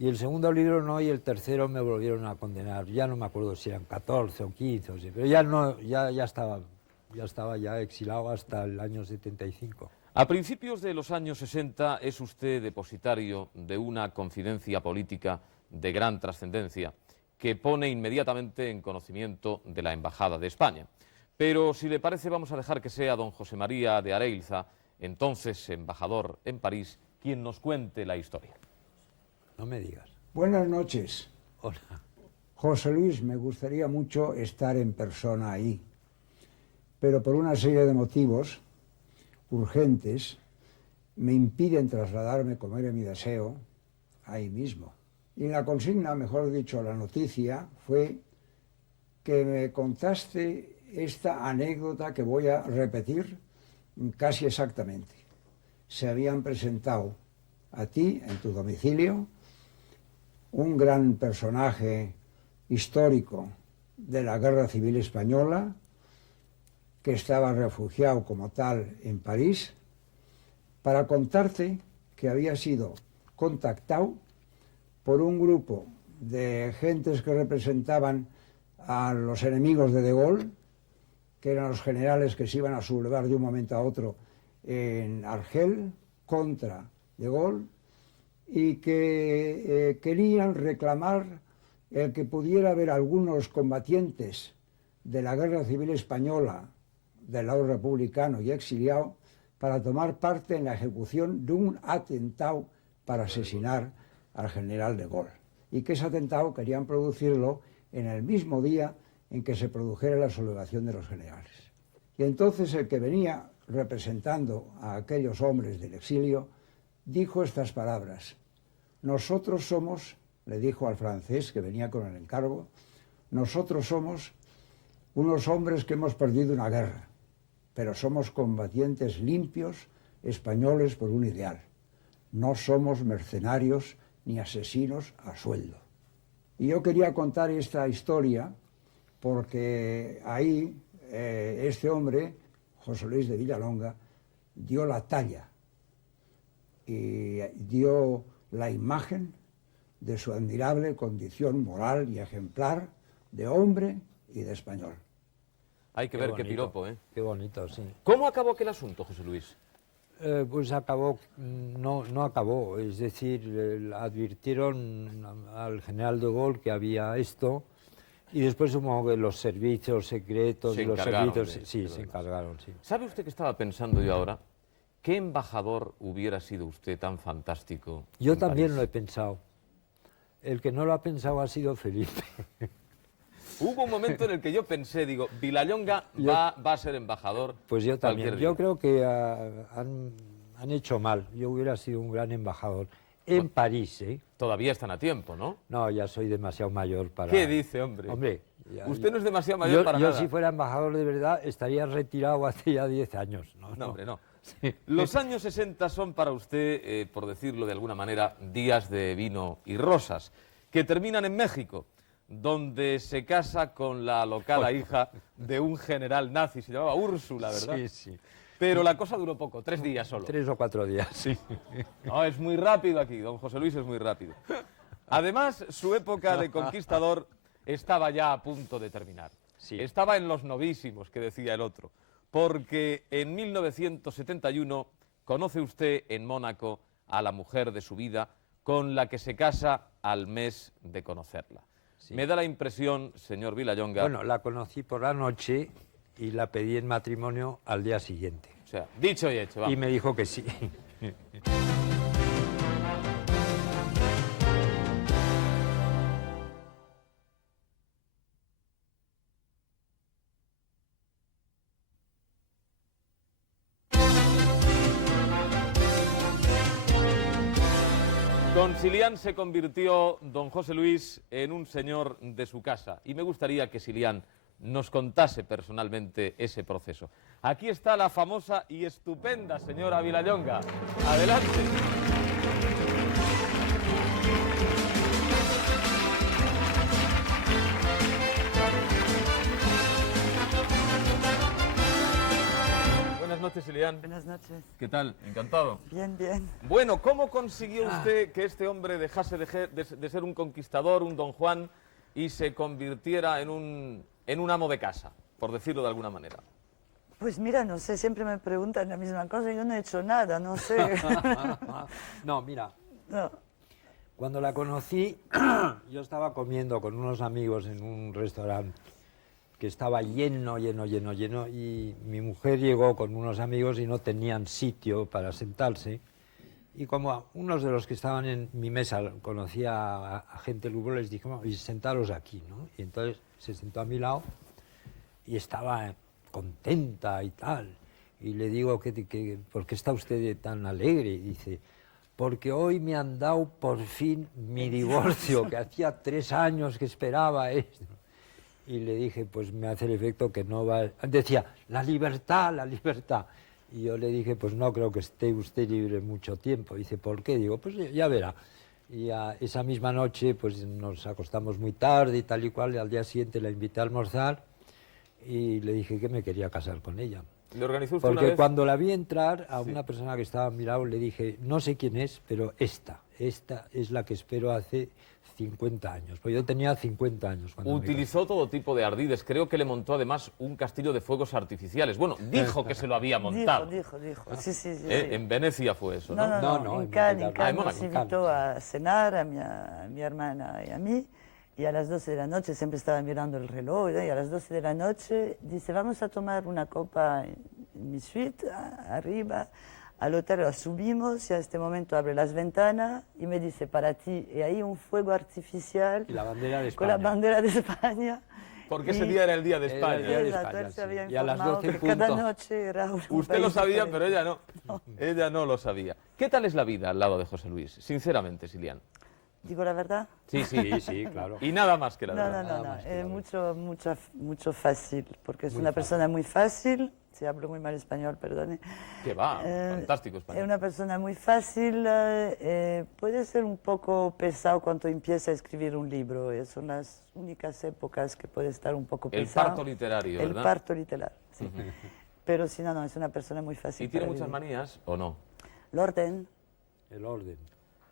Y el segundo libro no, y el tercero me volvieron a condenar, ya no me acuerdo si eran 14 o 15, o sea, pero ya no, ya estaba ya exilado hasta el año 75. A principios de los años 60 es usted depositario de una confidencia política de gran trascendencia que pone inmediatamente en conocimiento de la Embajada de España. Pero si le parece vamos a dejar que sea don José María de Areilza entonces embajador en París, quien nos cuente la historia. No me digas. Buenas noches. Hola. José Luis, me gustaría mucho estar en persona ahí, pero por una serie de motivos urgentes me impiden trasladarme, como era mi deseo, ahí mismo. Y la consigna, mejor dicho, la noticia, fue que me contaste esta anécdota que voy a repetir casi exactamente. Se habían presentado a ti, en tu domicilio, un gran personaje histórico de la Guerra Civil Española, que estaba refugiado como tal en París, para contarte que había sido contactado por un grupo de gentes que representaban a los enemigos de Gaulle, que eran los generales que se iban a sublevar de un momento a otro en Argel contra de Gaulle, y que querían reclamar el que pudiera haber algunos combatientes de la Guerra Civil Española del lado republicano y exiliado para tomar parte en la ejecución de un atentado para asesinar al general de Gaulle, y que ese atentado querían producirlo en el mismo día en que se produjera la sublevación de los generales. Y entonces el que venía representando a aquellos hombres del exilio dijo estas palabras: nosotros somos, le dijo al francés que venía con el encargo, nosotros somos unos hombres que hemos perdido una guerra, pero somos combatientes limpios, españoles por un ideal. No somos mercenarios ni asesinos a sueldo. Y yo quería contar esta historia porque ahí este hombre, José Luis de Villalonga, dio la talla y dio la imagen de su admirable condición moral y ejemplar de hombre y de español. Hay que ver qué piropo, ¿eh? Qué bonito, sí. ¿Cómo acabó aquel asunto, José Luis? Pues acabó, no acabó, es decir, advirtieron al general de Gaulle que había esto, y después supongo que los servicios secretos y los servicios se encargaron, sí. ¿Sabe usted que estaba pensando yo ahora? ¿Qué embajador hubiera sido usted tan fantástico? Yo también lo he pensado. El que no lo ha pensado ha sido Felipe. Hubo un momento en el que yo pensé, digo, Vilallonga va a ser embajador. Pues yo también. Yo creo que han hecho mal. Yo hubiera sido un gran embajador. En París, ¿eh? Todavía están a tiempo, ¿no? No, ya soy demasiado mayor para... ¿Qué dice, hombre? Hombre... Usted no es demasiado mayor para nada. Yo si fuera embajador de verdad estaría retirado hace ya 10 años. No, hombre, no. Sí. Los años 60 son para usted, por decirlo de alguna manera, días de vino y rosas, que terminan en México, donde se casa con la alocada hija de un general nazi, se llamaba Úrsula, ¿verdad? Sí, sí. Pero la cosa duró poco, 3 días solo. 3 o 4 días, sí. No, es muy rápido aquí, don José Luis es muy rápido. Además, su época de conquistador estaba ya a punto de terminar. Sí. Estaba en los novísimos, que decía el otro, porque en 1971 conoce usted en Mónaco a la mujer de su vida, con la que se casa al mes de conocerla. Sí. Me da la impresión, señor Vilallonga... Bueno, la conocí por la noche y la pedí en matrimonio al día siguiente. O sea, dicho y hecho, vamos. Y me dijo que sí. Con Silián se convirtió don José Luis en un señor de su casa, y me gustaría que Silián nos contase personalmente ese proceso. Aquí está la famosa y estupenda señora Vilallonga. Adelante. Buenas noches, Silián. Buenas noches. ¿Qué tal? Encantado. Bien, bien. Bueno, ¿cómo consiguió usted que este hombre dejase de ser un conquistador, un don Juan, y se convirtiera en un amo de casa, por decirlo de alguna manera? Pues mira, no sé, siempre me preguntan la misma cosa, yo no he hecho nada, no sé. No, mira, No. cuando la conocí, yo estaba comiendo con unos amigos en un restaurante que estaba lleno, y mi mujer llegó con unos amigos y no tenían sitio para sentarse. Y como unos de los que estaban en mi mesa conocía a gente del grupo, les dije, sentaros aquí, ¿no? Y entonces se sentó a mi lado y estaba contenta y tal. Y le digo, ¿por qué está usted tan alegre? Y dice, porque hoy me han dado por fin mi divorcio, que hacía 3 años que esperaba esto. Y le dije, pues me hace el efecto que no va... Decía, la libertad, la libertad. Y yo le dije, pues no creo que esté usted libre mucho tiempo. Dice, ¿por qué? Digo, pues ya verá. Y esa misma noche pues nos acostamos muy tarde y tal y cual, y al día siguiente la invité a almorzar y le dije que me quería casar con ella. ¿Le organizó usted Porque una vez? cuando la vi entrar, a una persona que estaba a mi lado le dije, no sé quién es, pero esta es la que espero hace 50 años. Pues yo tenía 50 años cuando Utilizó todo tipo de ardides. Creo que le montó además un castillo de fuegos artificiales. Bueno, dijo que se lo había montado. Dijo. Sí. En Venecia fue eso, ¿no? No, en Cannes nos invitó a cenar a mi hermana y a mí. Y a las 12 de la noche, siempre estaba mirando el reloj, y a las 12 de la noche dice, vamos a tomar una copa en mi suite, arriba, al hotel, subimos y a este momento abre las ventanas y me dice, para ti, y ahí un fuego artificial. Y la bandera de España. Con la bandera de España. Porque ese día era el día de España. Era el día de España, Se había y a las 12 que cada noche era un Usted país lo sabía, diferente. pero ella no. Ella no lo sabía. ¿Qué tal es la vida al lado de José Luis? Sinceramente, Silian. ¿Digo la verdad? Sí, claro. Y nada más que la verdad. No. Mucho fácil, porque es una persona muy fácil. Si hablo muy mal español, perdone. Que va, fantástico español. Es una persona muy fácil, puede ser un poco pesado cuando empieza a escribir un libro. Son las únicas épocas que puede estar un poco pesado. El parto literario, ¿verdad? El parto literario, sí. Pero si no, es una persona muy fácil. ¿Y tiene muchas manías o no? El orden. El orden.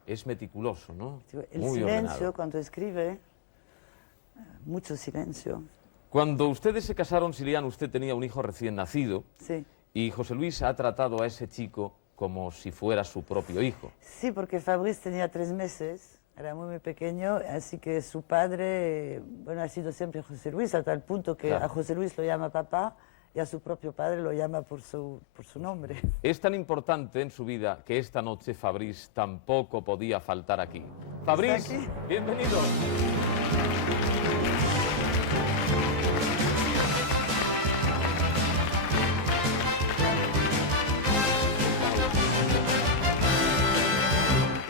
Es meticuloso, ¿no? El Muy silencio ordenado. cuando escribe, mucho silencio. Cuando ustedes se casaron, Silian, usted tenía un hijo recién nacido. Sí. Y José Luis ha tratado a ese chico como si fuera su propio hijo. Sí, porque Fabrice tenía 3 meses, era muy pequeño, así que su padre, ha sido siempre José Luis, hasta el punto que Claro. a José Luis lo llama papá y a su propio padre lo llama por su nombre. Es tan importante en su vida que esta noche Fabrice tampoco podía faltar aquí. Fabrice, aquí? bienvenido.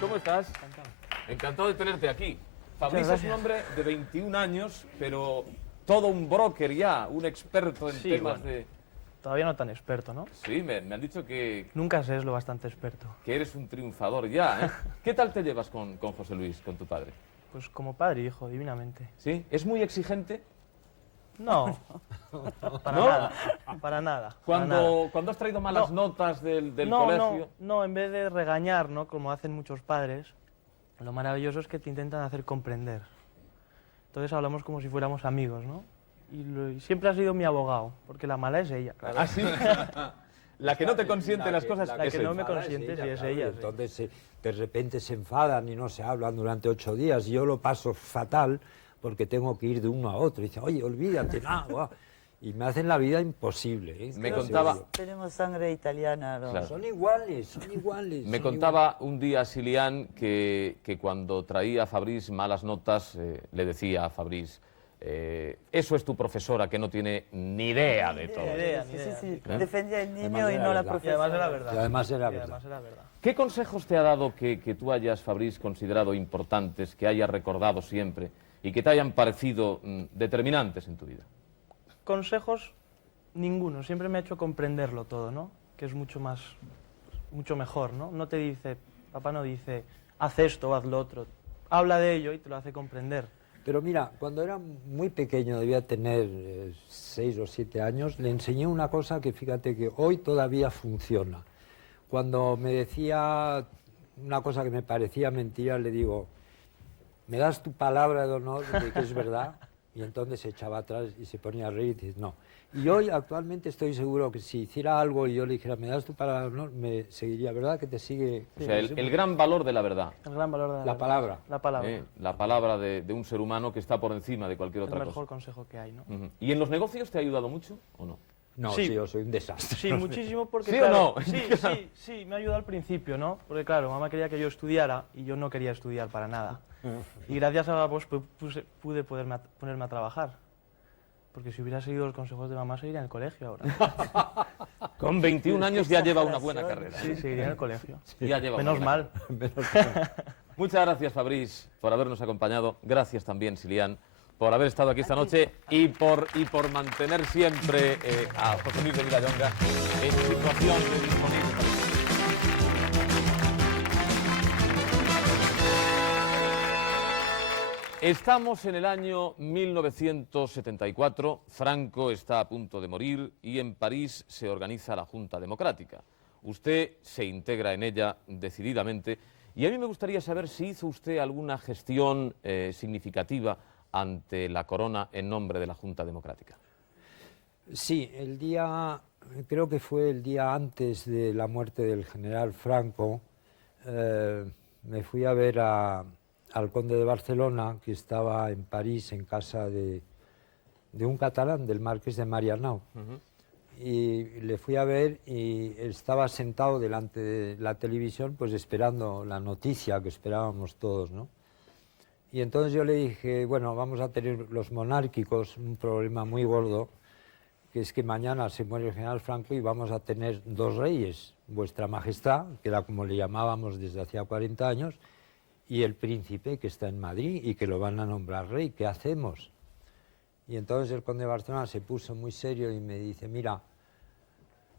¿Cómo estás? Encantado. Encantado de tenerte aquí. Fabrice es gracias. un hombre de 21 años, pero todo un broker ya, un experto en Sí, temas bueno. de... Todavía no tan experto, ¿no? Sí, me han dicho que Nunca sé, es lo bastante experto. eres un triunfador ya, ¿eh? ¿Qué tal te llevas con José Luis, con tu padre? Pues como padre y hijo, divinamente. ¿Sí? ¿Es muy exigente? No, para ¿No? nada, para nada. Cuando has traído malas notas del colegio... No, en vez de regañar, ¿no? Como hacen muchos padres, lo maravilloso es que te intentan hacer comprender. Entonces hablamos como si fuéramos amigos, ¿no? Y siempre ha sido mi abogado, porque la mala es ella, claro. ¿Ah, sí? La que no te consiente las cosas la es que él. no me consiente, sí, es ella. Sí. Entonces de repente se enfadan y no se hablan durante 8 días. Y yo lo paso fatal porque tengo que ir de uno a otro. Y dice, oye, olvídate, y me hacen la vida imposible. ¿eh? Me Creo contaba... que tenemos sangre italiana. ¿no? Claro. Son iguales. Me contaba un día Silian que cuando traía a Fabrice malas notas, le decía a Fabrice, eso es tu profesora que no tiene ni idea de todo. Sí. Defendía al niño Además y era no la verdad. profesora. Y además era verdad. Y además era Y verdad. además era verdad. ¿Qué consejos te ha dado que tú hayas, Fabrice, considerado importantes, que hayas recordado siempre y que te hayan parecido determinantes en tu vida? Consejos, ninguno. Siempre me ha hecho comprenderlo todo, ¿no? Que es mucho mejor, ¿no? No te dice, papá no dice, haz esto o haz lo otro. Habla de ello y te lo hace comprender. Pero mira, cuando era muy pequeño, debía tener 6 o 7 años, le enseñé una cosa que fíjate que hoy todavía funciona. Cuando me decía una cosa que me parecía mentira, le digo, ¿me das tu palabra de honor de que es verdad? Y entonces se echaba atrás y se ponía a reír y dice, no, Y hoy actualmente estoy seguro que si hiciera algo y yo le dijera, me das tu palabra, me seguiría, ¿verdad? Que te sigue... O sea, el gran valor de la verdad. El gran valor de la verdad. palabra. La palabra. La palabra de un ser humano que está por encima de cualquier otra cosa. El mejor consejo que hay, ¿no? ¿Y en los negocios te ha ayudado mucho o no? No, sí, yo soy un desastre. Sí, muchísimo porque... ¿Sí claro, o no? Sí, me ayudó al principio, ¿no? Porque claro, mamá quería que yo estudiara y yo no quería estudiar para nada. Y gracias a vos pude ponerme a trabajar. Porque si hubiera seguido los consejos de mamá, seguiría en el colegio ahora. Con 21 años ya lleva una buena carrera. Sí, seguiría en el colegio. Ya lleva Menos mal. Muchas gracias, Fabrice, por habernos acompañado. Gracias también, Silian, por haber estado aquí esta noche y por mantener siempre a José Luis de Vilallonga en situación de disponible. Estamos en el año 1974, Franco está a punto de morir y en París se organiza la Junta Democrática. Usted se integra en ella decididamente y a mí me gustaría saber si hizo usted alguna gestión significativa ante la corona en nombre de la Junta Democrática. Sí, creo que fue el día antes de la muerte del general Franco, me fui a ver al conde de Barcelona, que estaba en París en casa de un catalán, del marqués de Marianao. Y le fui a ver y estaba sentado delante de la televisión, pues esperando la noticia que esperábamos todos, ¿no? Y entonces yo le dije, bueno, vamos a tener los monárquicos un problema muy gordo, que es que mañana se muere el general Franco y vamos a tener dos reyes, vuestra majestad, que era como le llamábamos desde hacía 40 años, y el príncipe que está en Madrid y que lo van a nombrar rey, ¿qué hacemos? Y entonces el conde de Barcelona se puso muy serio y me dice, mira,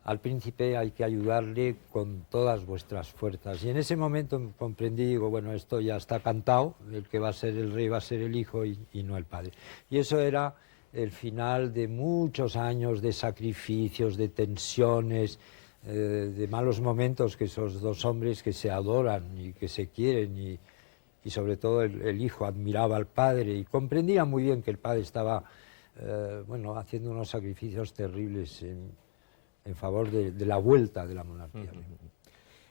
al príncipe hay que ayudarle con todas vuestras fuerzas. Y en ese momento comprendí, digo, bueno, esto ya está cantado, el que va a ser el rey va a ser el hijo y no el padre. Y eso era el final de muchos años de sacrificios, de tensiones, de malos momentos que esos dos hombres que se adoran y que se quieren y sobre todo el hijo admiraba al padre y comprendía muy bien que el padre estaba bueno, haciendo unos sacrificios terribles en favor de la vuelta de la monarquía.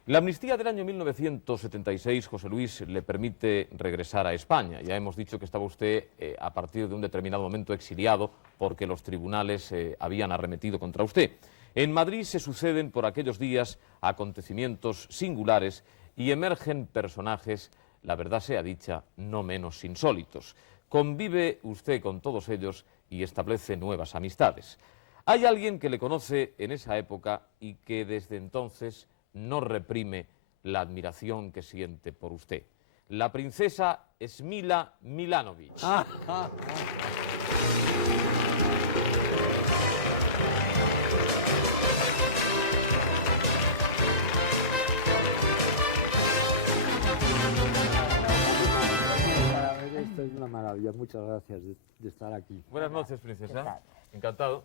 La amnistía del año 1976, José Luis, le permite regresar a España. Ya hemos dicho que estaba usted a partir de un determinado momento exiliado porque los tribunales habían arremetido contra usted. En Madrid se suceden por aquellos días acontecimientos singulares y emergen personajes, la verdad sea dicha, no menos insólitos. Convive usted con todos ellos y establece nuevas amistades. Hay alguien que le conoce en esa época y que desde entonces no reprime la admiración que siente por usted. La princesa Smila Milanovic. Esto es una maravilla, muchas gracias de estar aquí. Buenas noches, princesa. Encantado.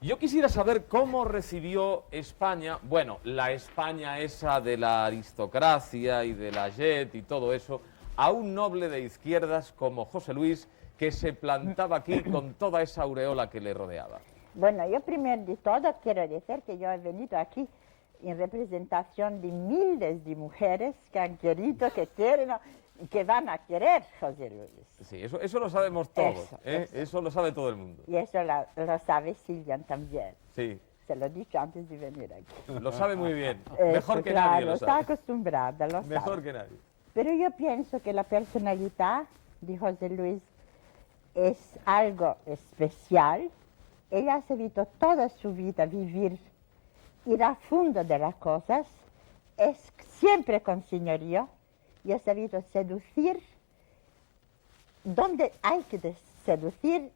Yo quisiera saber cómo recibió España, bueno, la España esa de la aristocracia y de la jet y todo eso, a un noble de izquierdas como José Luis, que se plantaba aquí con toda esa aureola que le rodeaba. Bueno, yo primero de todo quiero decir que yo he venido aquí en representación de miles de mujeres que han querido, que quieren y que van a querer José Luis. Sí, eso lo sabemos todos, eso lo sabe todo el mundo. Y eso lo sabe Silian también. Sí. Se lo he dicho antes de venir aquí. Lo sabe muy bien, mejor que nadie nadie lo está sabe. acostumbrada, lo sabe. Mejor que nadie. Pero yo pienso que la personalidad de José Luis es algo especial. Ella ha sabido toda su vida vivir, ir a fondo de las cosas, es siempre con señorío, y ha sabido seducir donde hay que seducir,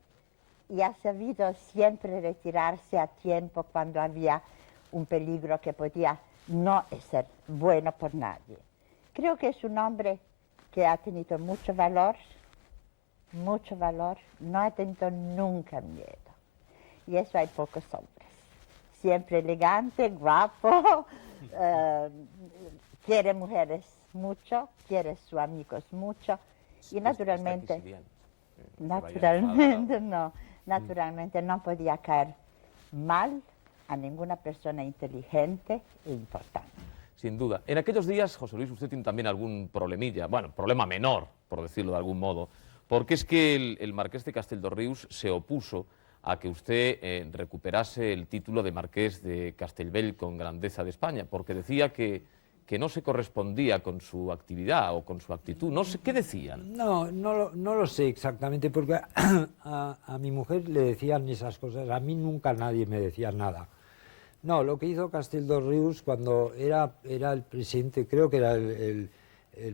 y ha sabido siempre retirarse a tiempo cuando había un peligro que podía no ser bueno por nadie. Creo que es un hombre que ha tenido mucho valor, no ha tenido nunca miedo. Y eso hay pocos hombres. Siempre elegante, guapo, quiere mujeres mucho, quiere sus amigos mucho y naturalmente no podía caer mal a ninguna persona inteligente e importante. Sin duda. En aquellos días, José Luis, usted tiene también algún problemilla, bueno, problema menor, por decirlo de algún modo, porque es que el marqués de Castelldorrius se opuso a que usted recuperase el título de marqués de Castellbell con grandeza de España, porque decía que no se correspondía con su actividad o con su actitud. No sé, ¿qué decían? No lo sé exactamente, porque a mi mujer le decían esas cosas, a mí nunca nadie me decía nada. No, lo que hizo Castelldorrius cuando era el presidente, creo que era el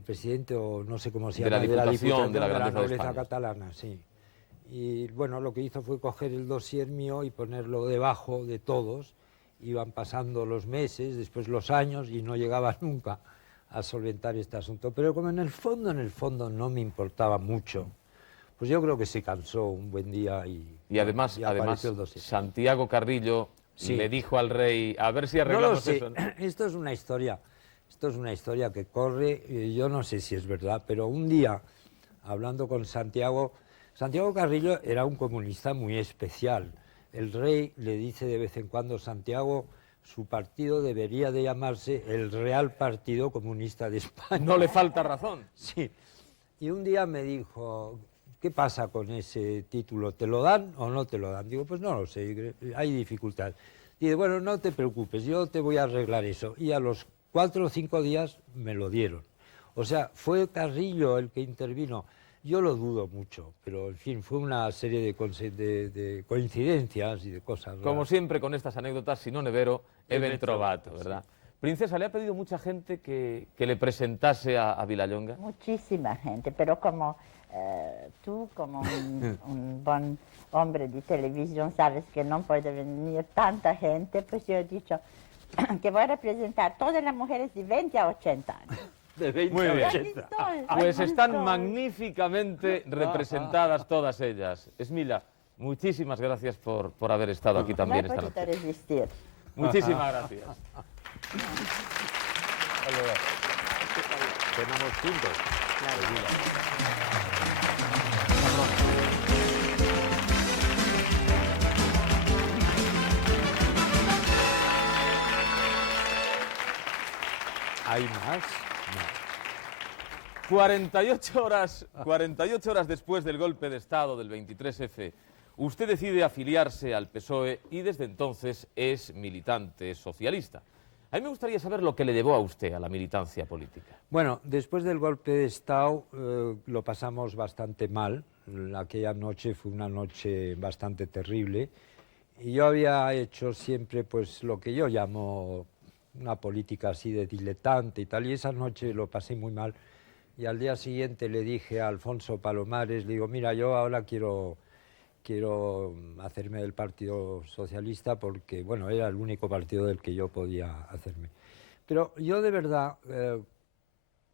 presidente, o no sé cómo se llama, de la Diputación de la nobleza catalana, sí. Y bueno, lo que hizo fue coger el dossier mío y ponerlo debajo de todos. Iban pasando los meses, después los años, y no llegaba nunca a solventar este asunto. Pero como en el fondo no me importaba mucho, pues yo creo que se cansó un buen día y además el dossier. Santiago Carrillo le dijo al rey, a ver si arreglamos eso. ¿No? Esto es una historia que corre, yo no sé si es verdad, pero un día, hablando con Santiago Carrillo era un comunista muy especial. El rey le dice de vez en cuando, Santiago, su partido debería de llamarse el Real Partido Comunista de España. No le falta razón. Sí. Y un día me dijo, ¿qué pasa con ese título? ¿Te lo dan o no te lo dan? Digo, pues no lo sé, hay dificultad. Dice, bueno, no te preocupes, yo te voy a arreglar eso. Y a los 4 o 5 días me lo dieron. O sea, fue Carrillo el que intervino. Yo lo dudo mucho, pero en fin, fue una serie de coincidencias y de cosas. Como siempre con estas anécdotas, si no nevero, ben trovato, ¿verdad? Sí. Princesa, ¿le ha pedido mucha gente que le presentase a Vilallonga? Muchísima gente, pero como tú, como un buen hombre de televisión, sabes que no puede venir tanta gente, pues yo he dicho que voy a representar a todas las mujeres de 20 a 80 años. De 20 Muy bien. 80. Pues están magníficamente representadas todas ellas. Esmila, muchísimas gracias por haber estado aquí también esta noche. Resistir. Muchísimas gracias. Cenamos juntos. ¿Hay más? 48 horas después del golpe de Estado del 23F, usted decide afiliarse al PSOE y desde entonces es militante socialista. A mí me gustaría saber lo que le llevó a usted a la militancia política. Bueno, después del golpe de Estado lo pasamos bastante mal. Aquella noche fue una noche bastante terrible. Y yo había hecho siempre pues lo que yo llamo una política así de diletante y tal, y esa noche lo pasé muy mal. Y al día siguiente le dije a Alfonso Palomares, le digo, mira, yo ahora quiero hacerme del Partido Socialista porque, bueno, era el único partido del que yo podía hacerme. Pero yo de verdad,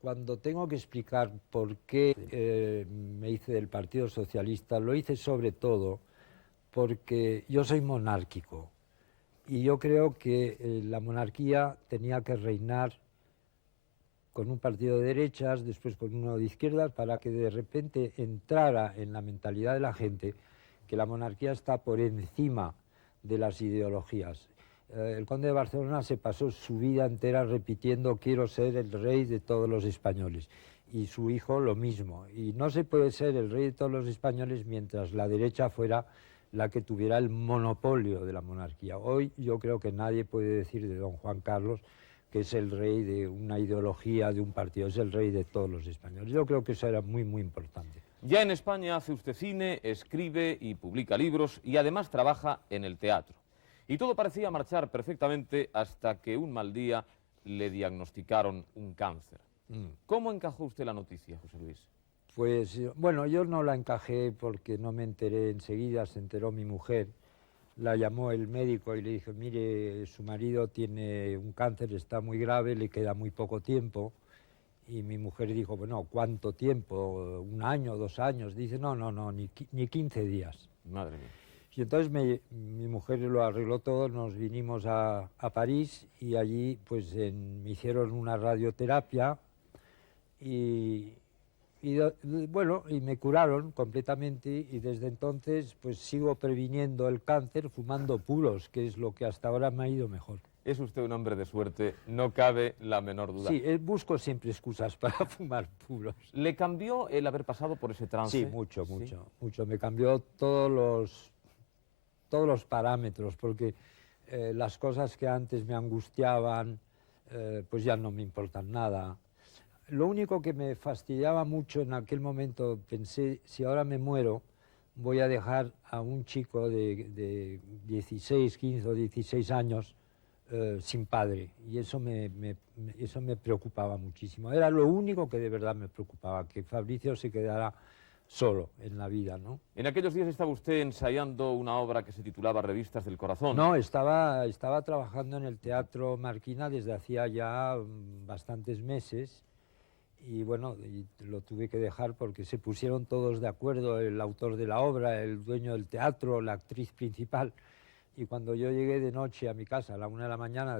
cuando tengo que explicar por qué me hice del Partido Socialista, lo hice sobre todo porque yo soy monárquico y yo creo que la monarquía tenía que reinar con un partido de derechas, después con uno de izquierdas, para que de repente entrara en la mentalidad de la gente que la monarquía está por encima de las ideologías. El conde de Barcelona se pasó su vida entera repitiendo quiero ser el rey de todos los españoles, y su hijo lo mismo. Y no se puede ser el rey de todos los españoles mientras la derecha fuera la que tuviera el monopolio de la monarquía. Hoy yo creo que nadie puede decir de don Juan Carlos que es el rey de una ideología, de un partido, es el rey de todos los españoles. Yo creo que eso era muy, muy importante. Ya en España hace usted cine, escribe y publica libros y además trabaja en el teatro. Y todo parecía marchar perfectamente hasta que un mal día le diagnosticaron un cáncer. ¿Cómo encajó usted la noticia, José Luis? Pues, bueno, yo no la encajé porque no me enteré enseguida, se enteró mi mujer. La llamó el médico y le dijo, mire, su marido tiene un cáncer, está muy grave, le queda muy poco tiempo. Y mi mujer dijo, bueno, ¿cuánto tiempo? ¿1 año, 2 años? Dice, no, ni 15 días. Madre mía. Y entonces mi mujer lo arregló todo, nos vinimos a París y allí pues me hicieron una radioterapia y Bueno, y me curaron completamente y desde entonces pues sigo previniendo el cáncer fumando puros, que es lo que hasta ahora me ha ido mejor. Es usted un hombre de suerte, no cabe la menor duda. Sí, busco siempre excusas para fumar puros. ¿Le cambió el haber pasado por ese trance? Sí, mucho. Me cambió todos los parámetros, porque las cosas que antes me angustiaban, pues ya no me importan nada. Lo único que me fastidiaba mucho en aquel momento, pensé, si ahora me muero, voy a dejar a un chico de 16, 15 o 16 años sin padre. Y eso me preocupaba muchísimo. Era lo único que de verdad me preocupaba, que Fabricio se quedara solo en la vida, ¿no? En aquellos días estaba usted ensayando una obra que se titulaba Revistas del Corazón. No, estaba trabajando en el Teatro Marquina desde hacía ya bastantes meses. Y bueno, lo tuve que dejar porque se pusieron todos de acuerdo, el autor de la obra, el dueño del teatro, la actriz principal. Y cuando yo llegué de noche a mi casa a la 1 de la mañana,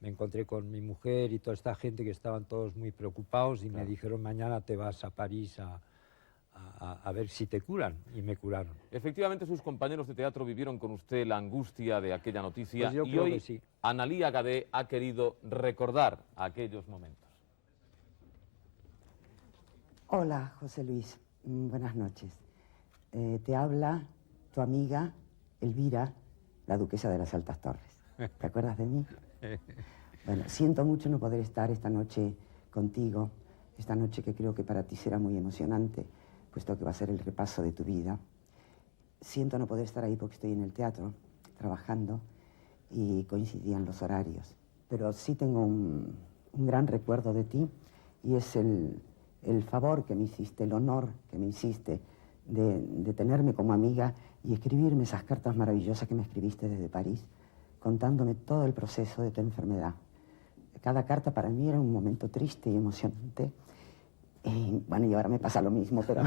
me encontré con mi mujer y toda esta gente que estaban todos muy preocupados y me dijeron, mañana te vas a París a ver si te curan, y me curaron. Efectivamente, sus compañeros de teatro vivieron con usted la angustia de aquella noticia, pues yo y creo hoy que sí. Analía Gadé ha querido recordar aquellos momentos. Hola, José Luis. Buenas noches. Te habla tu amiga Elvira, la duquesa de las Altas Torres. ¿Te acuerdas de mí? Bueno, siento mucho no poder estar esta noche contigo, esta noche que creo que para ti será muy emocionante, puesto que va a ser el repaso de tu vida. Siento no poder estar ahí porque estoy en el teatro, trabajando, y coincidían los horarios. Pero sí tengo un gran recuerdo de ti, y es el favor que me hiciste, el honor que me hiciste de tenerme como amiga y escribirme esas cartas maravillosas que me escribiste desde París, contándome todo el proceso de tu enfermedad. Cada carta para mí era un momento triste y emocionante. Bueno, y ahora me pasa lo mismo, pero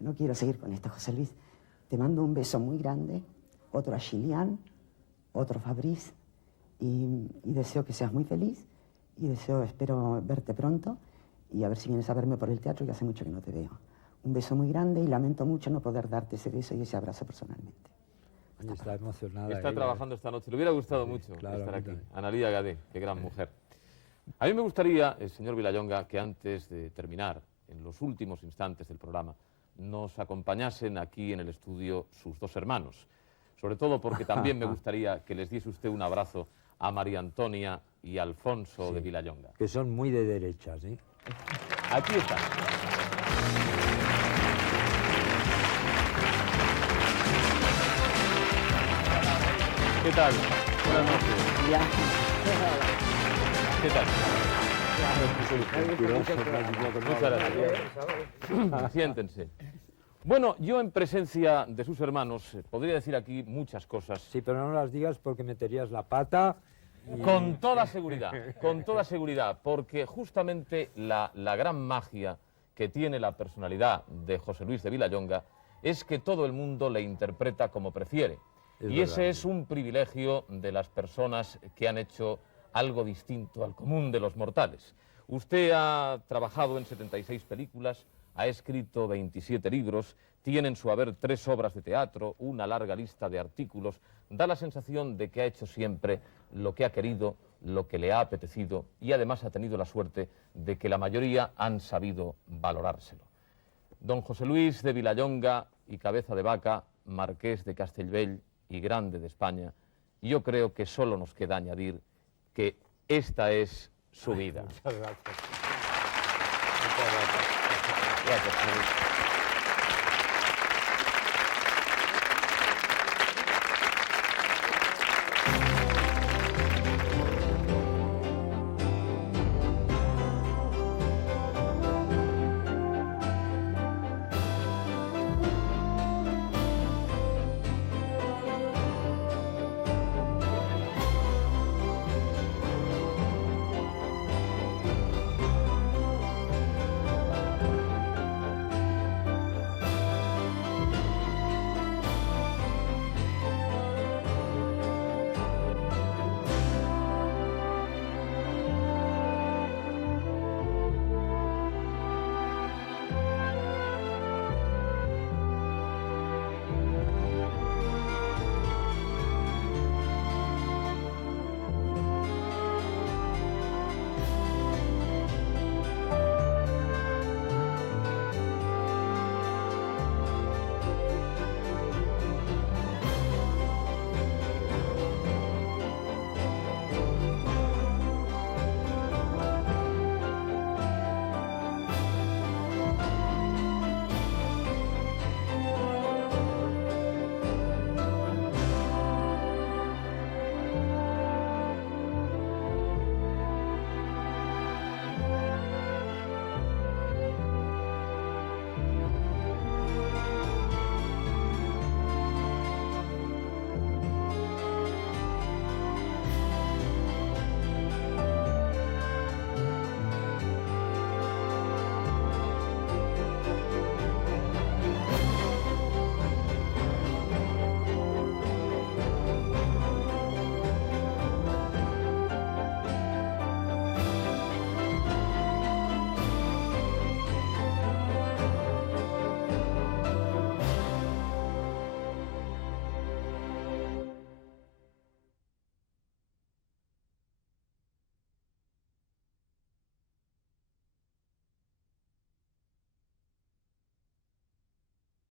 no quiero seguir con esto, José Luis. Te mando un beso muy grande, otro a Gillian, otro a Fabrice, y deseo que seas muy feliz, y espero verte pronto, y a ver si vienes a verme por el teatro, que hace mucho que no te veo. Un beso muy grande y lamento mucho no poder darte ese beso y ese abrazo personalmente. Está emocionada. Está trabajando esta noche. Le hubiera gustado mucho estar aquí. Analía Gadé, qué gran mujer. A mí me gustaría, señor Vilallonga, que antes de terminar, en los últimos instantes del programa, nos acompañasen aquí en el estudio sus dos hermanos. Sobre todo porque también me gustaría que les diese usted un abrazo a María Antonia y Alfonso de Vilallonga. Que son muy de derechas, ¿eh? Aquí está. ¿Qué tal? Buenas noches. Ya. ¿Qué tal? Muchas gracias. Siéntense. Bueno, yo en presencia de sus hermanos podría decir aquí muchas cosas. Sí, pero no las digas porque meterías la pata. Con toda seguridad, porque justamente la gran magia que tiene la personalidad de José Luis de Vilallonga es que todo el mundo le interpreta como prefiere. Y ese es un privilegio de las personas que han hecho algo distinto al común de los mortales. Usted ha trabajado en 76 películas, ha escrito 27 libros, tiene en su haber 3 obras de teatro, una larga lista de artículos. Da la sensación de que ha hecho siempre lo que ha querido, lo que le ha apetecido, y además ha tenido la suerte de que la mayoría han sabido valorárselo. Don José Luis de Vilallonga y Cabeza de Vaca, marqués de Castellbell y grande de España, yo creo que solo nos queda añadir que esta es su vida. Muchas gracias. Gracias, José Luis.